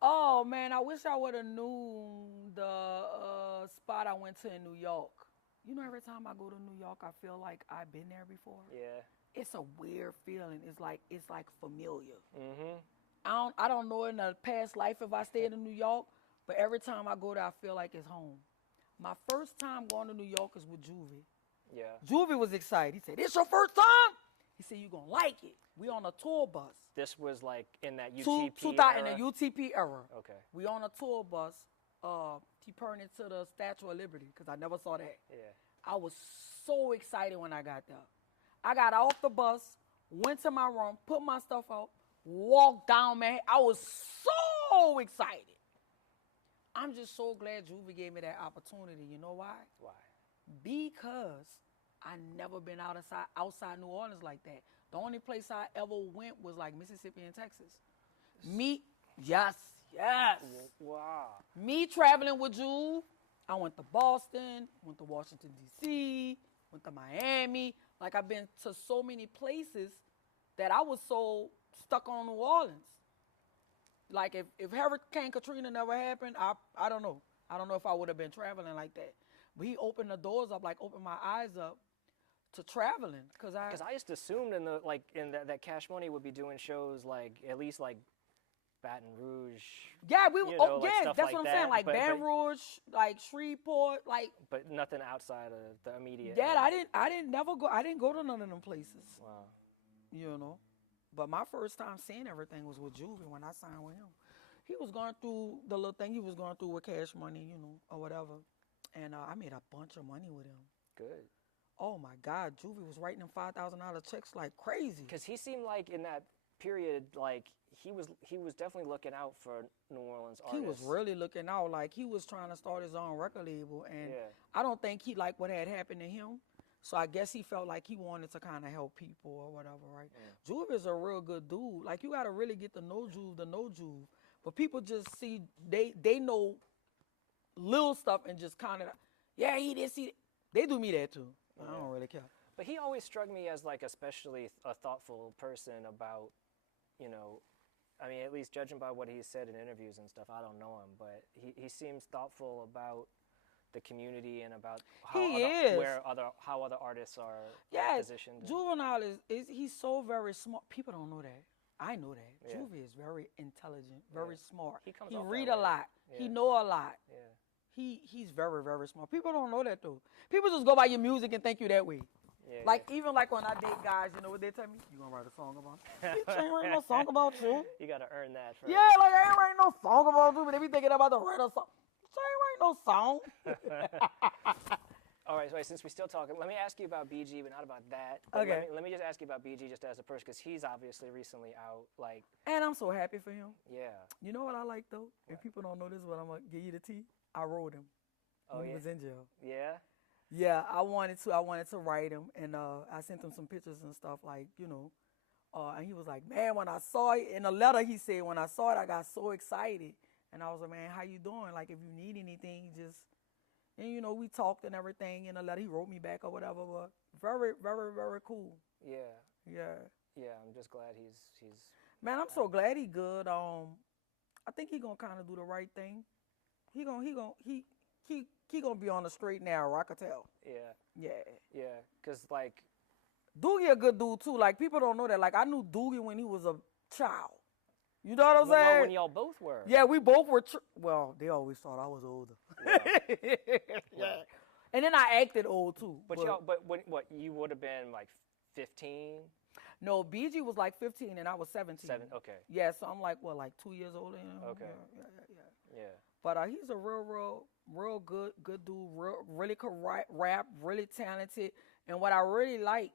Oh man, I wish I would have knew the spot I went to in New York. You know, every time I go to New York, I feel like I've been there before. Yeah. It's a weird feeling. It's like familiar. Mm-hmm. I don't know in the past life if I stayed in New York, but every time I go there, I feel like it's home. My first time going to New York is with Juvie. Yeah. Juvie was excited. He said, "It's your first time?" He said, "You're gonna like it." We on a tour bus. This was like in that UTP In era? the UTP era. Okay. We on a tour bus. He turned into the Statue of Liberty because I never saw that. Yeah. I was so excited when I got there. I got off the bus, went to my room, put my stuff out, walked down, man. I was so excited. I'm just so glad Juvie gave me that opportunity. You know why? Why? Because I never been outside New Orleans like that. The only place I ever went was like Mississippi and Texas. Yes. Wow. Me traveling with Juve, I went to Boston, went to Washington, D.C., went to Miami. Like, I've been to so many places that I was so stuck on New Orleans. Like, if Hurricane Katrina never happened, I don't know. I don't know if I would have been traveling like that. But he opened the doors up, like, opened my eyes up to traveling. Because I just assumed that Cash Money would be doing shows like at least like Baton Rouge. Yeah, stuff that's what I'm saying. Like Baton Rouge, like Shreveport, like. But nothing outside of the immediate. Yeah, I didn't go to none of them places. Wow. You know, but my first time seeing everything was with Juvie when I signed with him. He was going through the little thing he was going through with Cash Money, you know, or whatever, and I made a bunch of money with him. Good. Oh my God, Juvie was writing them $5,000 checks like crazy. Because he seemed like in that period, like he was definitely looking out for New Orleans artists. He was really looking out. Like, he was trying to start his own record label, and Yeah. I don't think he liked what had happened to him. So I guess he felt like he wanted to kind of help people or whatever, right? Yeah. Juve is a real good dude. Like, you got to really get to know Juve. But people just see, they know little stuff and just kind of, yeah, he did see. They do me that too. I don't really care. But he always struck me as like especially a thoughtful person about, you know, I mean, at least judging by what he said in interviews and stuff, I don't know him, but he seems thoughtful about the community and about how other artists are positioned. Juvenile is he's so very smart. People don't know that. I know that. Yeah. Juvie is very intelligent, very smart. He read a lot. Yeah. He know a lot. Yeah. He's very, very smart. People don't know that though. People just go by your music and think you that way. Yeah, even like when I date guys, you know what they tell me? You gonna write a song about me? Bitch, I ain't writing no song about you. You gotta earn that first. Yeah, like I ain't writing no song about you, but they be thinking about to write a song. Bitch, I ain't writing no song. All right, so since we're still talking, let me ask you about BG, but not about that. Okay. Let me just ask you about BG just as a person, because he's obviously recently out, And I'm so happy for him. Yeah. You know what I like though? What? If people don't know this, but I'm gonna give you the tea. I wrote him when he was in jail. Yeah. Yeah, I wanted to write him, and I sent him some pictures and stuff, and he was like, man, when I saw it, in a letter he said, when I saw it, I got so excited, and I was like, man, how you doing? Like, if you need anything, and we talked and everything in a letter, he wrote me back or whatever, but very, very, very cool. Yeah. Yeah. Yeah, I'm just glad he's. Man, I'm so glad he good. I think he gonna kind of do the right thing. He gonna be on the straight and narrow, I could tell. Yeah. Yeah, because, Doogie a good dude, too. Like, people don't know that. Like, I knew Doogie when he was a child. You know what I'm saying? Well, when y'all both were. Yeah, we both were. Well, they always thought I was older. Yeah. And then I acted old, too. But you would have been, 15? No, BG was, 15, and I was 17. Okay. Yeah, so I'm, 2 years older. Okay. Yeah. But he's a real good dude, really could rap, really talented. And what I really like,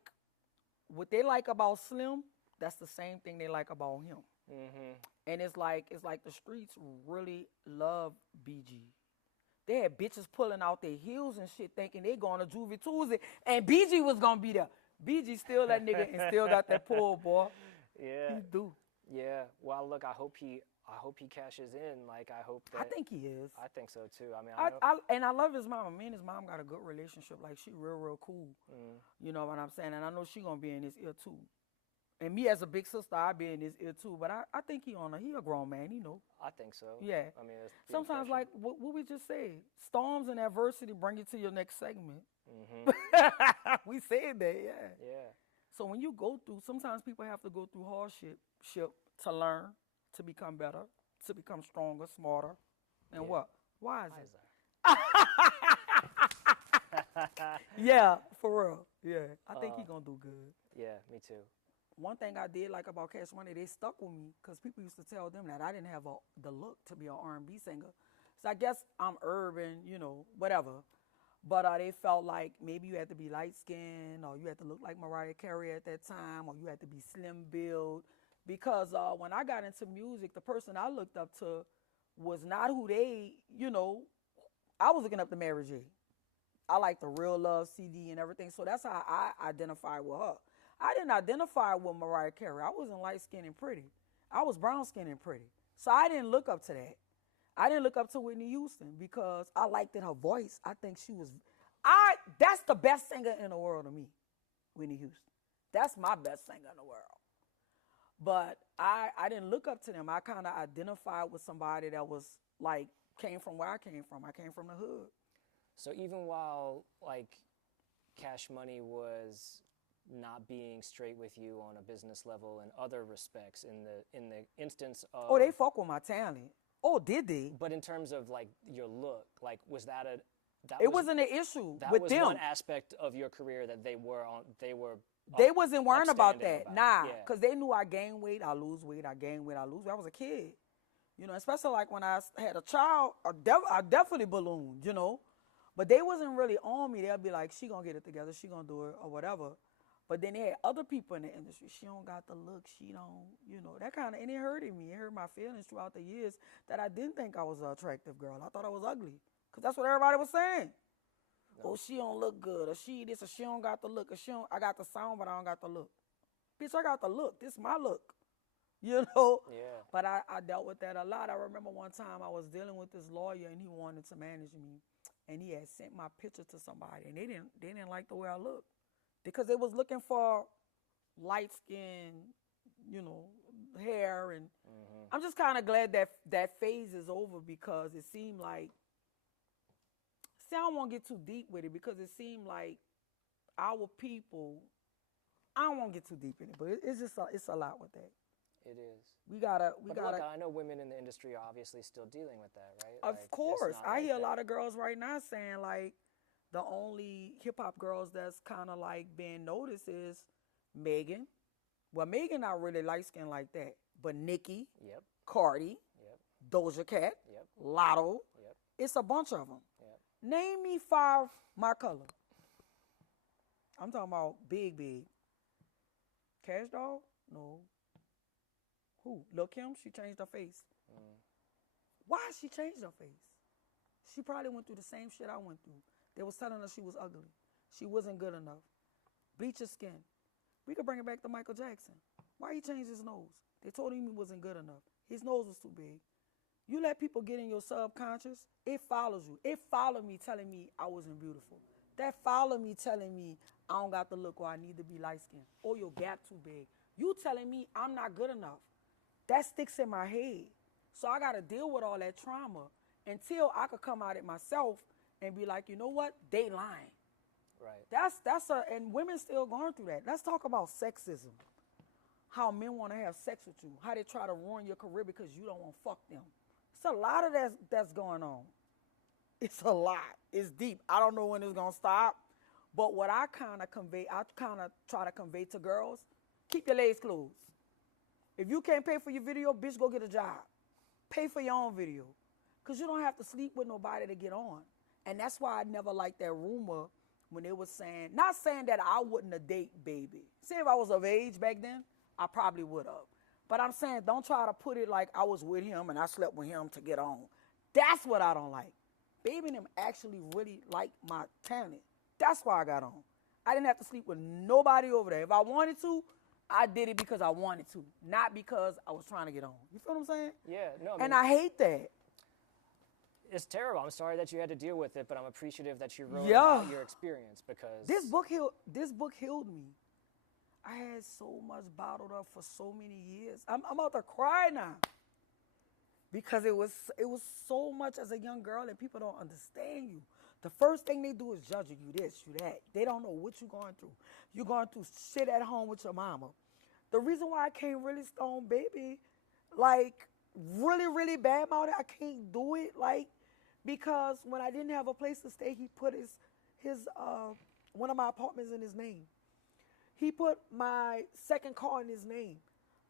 what they like about Slim, that's the same thing they like about him. Mm-hmm. And it's like the streets really love BG. They had bitches pulling out their heels and shit thinking they going to Juvie Tuesday, and BG was going to be there. BG still that nigga and still got that pull, boy. Yeah. He do. Yeah. Well, look, I hope he cashes in. I hope that. I think he is. I think so too. I mean, I love his mama. Me and his mom got a good relationship. She real cool. Mm. You know what I'm saying? And I know she gonna be in his ear too. And me as a big sister, I be in his ear too. But I think he a grown man. He know. I think so. Yeah. I mean, sometimes what we just said, storms and adversity bring you to your next segment. Mm-hmm. We said that, yeah. Yeah. So when you go through, sometimes people have to go through hardship to learn, to become better, to become stronger, smarter, and what? Wiser. Yeah, for real. Yeah, I think he gonna do good. Yeah, me too. One thing I did like about Cash Money, they stuck with me because people used to tell them that I didn't have the look to be an R&B singer. So I guess I'm urban, whatever. But they felt like maybe you had to be light-skinned, or you had to look like Mariah Carey at that time, or you had to be slim-built. Because when I got into music, the person I looked up to was not who they, I was looking up to Mary J. I like the Real Love CD and everything. So that's how I identified with her. I didn't identify with Mariah Carey. I wasn't light-skinned and pretty. I was brown-skinned and pretty. So I didn't look up to that. I didn't look up to Whitney Houston because I liked her voice. I think that's the best singer in the world to me, Whitney Houston. That's my best singer in the world. But I didn't look up to them. I kind of identified with somebody that was came from where I came from. I came from the hood. So even while Cash Money was not being straight with you on a business level and other respects in the instance of... Oh, they fuck with my talent. Oh, did they? But in terms of your look, was that it wasn't an issue with them. That was one aspect of your career that they wasn't worrying about that. Nah, because they knew I gain weight, I lose weight, I gain weight, I lose weight. I was a kid. Especially when I had a child, I definitely ballooned, But they wasn't really on me. They'll be like, she gonna get it together, she gonna do it, or whatever. But then they had other people in the industry. She don't got the look, she don't, that kind of, and it hurted me. It hurt my feelings throughout the years that I didn't think I was an attractive girl. I thought I was ugly. Because that's what everybody was saying. No. Oh, she don't look good, or she this, or she don't got the look, or I got the sound, but I don't got the look. Bitch, I got the look. This is my look. Yeah. But I dealt with that a lot. I remember one time I was dealing with this lawyer, and he wanted to manage me. And he had sent my picture to somebody, and they didn't like the way I looked. Because they was looking for light skin, hair, and I'm just kind of glad that that phase is over because it seemed like, see, I don't want to get too deep with it because it seemed like our people, I don't want to get too deep in it, but it's just, it's a lot with that. It is. We gotta. Look, I know women in the industry are obviously still dealing with that, right? Of like, course. I like hear that. a lot of girls right now saying like the only hip hop girls that's kind of like being noticed is Megan. Well, Megan not really light skinned like that, but Nicki, Yep. Cardi, Yep. Doja Cat, Yep. Lotto. Yep. It's a bunch of them. Yep. Name me 5 my color. I'm talking about big. Cash Doll? No. Who? Lil' Kim? She changed her face. Why she changed her face? She probably went through the same shit I went through. They was telling her she was ugly. She wasn't good enough. Bleach her skin. We could bring it back to Michael Jackson. Why he changed his nose? They told him he wasn't good enough. His nose was too big. You let people get in your subconscious, it follows you. It followed me telling me I wasn't beautiful. That followed me telling me I don't got the look or I need to be light-skinned. Or your gap too big. You telling me I'm not good enough. That sticks in my head. So I got to deal with all that trauma until I could come out it myself and be like, you know what? They lying. Right. And women still going through that. Let's talk about sexism. How men want to have sex with you. How they try to ruin your career because you don't want to fuck them. It's a lot of that's going on. It's a lot. It's deep. I don't know when it's going to stop. But what I kind of try to convey to girls, keep your legs closed. If you can't pay for your video, bitch, go get a job. Pay for your own video. Because you don't have to sleep with nobody to get on. And that's why I never liked that rumor when they was saying, not saying that I wouldn't have date Baby. See, if I was of age back then, I probably would have. But I'm saying, don't try to put it like I was with him and I slept with him to get on. That's what I don't like. Baby and them actually really like my talent. That's why I got on. I didn't have to sleep with nobody over there. If I wanted to, I did it because I wanted to, not because I was trying to get on. You feel what I'm saying? Yeah, no. And I hate that. It's terrible. I'm sorry that you had to deal with it, but I'm appreciative that you wrote about your experience because this book healed me. I had so much bottled up for so many years. I'm about to cry now. Because it was so much as a young girl and people don't understand you. The first thing they do is judge you this, you that. They don't know what you're going through. You're going through shit at home with your mama. The reason why I can't really stone Baby, like, really, really bad about it, I can't do it, like, because when I didn't have a place to stay, he put his one of my apartments in his name. He put my second car in his name.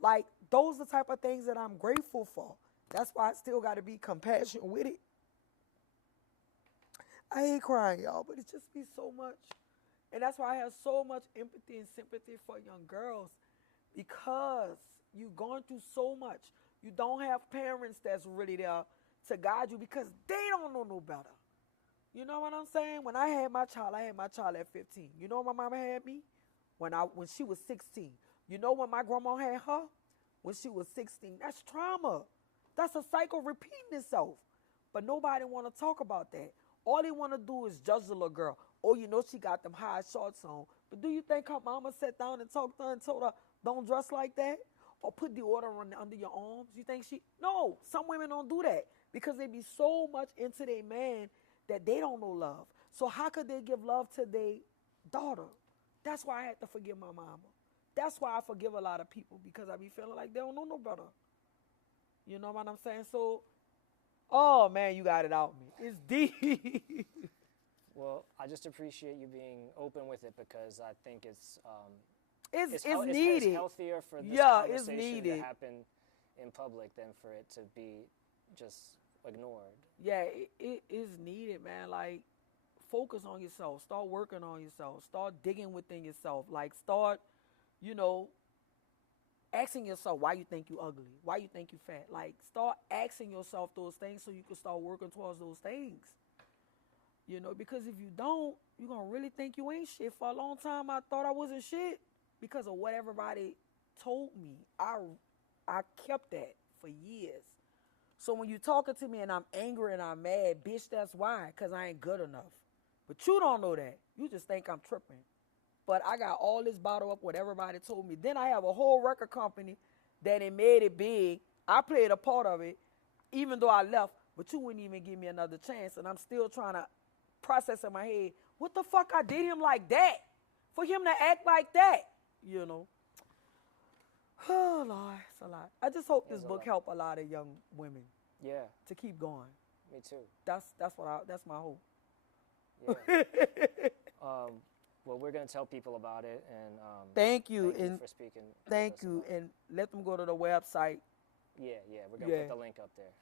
Like, those are the type of things that I'm grateful for. That's why I still got to be compassionate with it. I hate crying, y'all, but it just be so much. And that's why I have so much empathy and sympathy for young girls because you're going through so much. You don't have parents that's really there to guide you because they don't know no better. You know what I'm saying? When I had my child at 15. You know when my mama had me? When she was 16. You know when my grandma had her? When she was 16. That's trauma. That's a cycle repeating itself. But nobody want to talk about that. All they want to do is judge the little girl. Oh, you know she got them high shorts on. But do you think her mama sat down and talked to her and told her, don't dress like that? Or put deodorant under your arms? You think No, some women don't do that. Because they be so much into their man that they don't know love. So how could they give love to their daughter? That's why I had to forgive my mama. That's why I forgive a lot of people. Because I be feeling like they don't know no better. You know what I'm saying? So, oh man, you got it out me. It's deep. Well, I just appreciate you being open with it because I think it's needed. It's healthier for this conversation to happen in public than for it to be just ignored. Yeah, it is needed, man. Like, focus on yourself. Start working on yourself. Start digging within yourself. Like, start, asking yourself why you think you ugly, why you think you fat. Like, start asking yourself those things so you can start working towards those things. Because if you don't, you're going to really think you ain't shit. For a long time, I thought I wasn't shit because of what everybody told me. I kept that for years. So when you talking to me and I'm angry and I'm mad, bitch, that's why, because I ain't good enough. But you don't know that. You just think I'm tripping. But I got all this bottled up what everybody told me. Then I have a whole record company that it made it big. I played a part of it, even though I left, but you wouldn't even give me another chance, and I'm still trying to process in my head, what the fuck I did him like that? For him to act like that, you know. Oh, Lord, it's a lot. I just hope this book help a lot of young women. Yeah. To keep going. Me too. That's my hope. Yeah. Well, we're gonna tell people about it, and thank you for speaking. Thank you, and let them go to the website. Yeah, we're gonna put the link up there.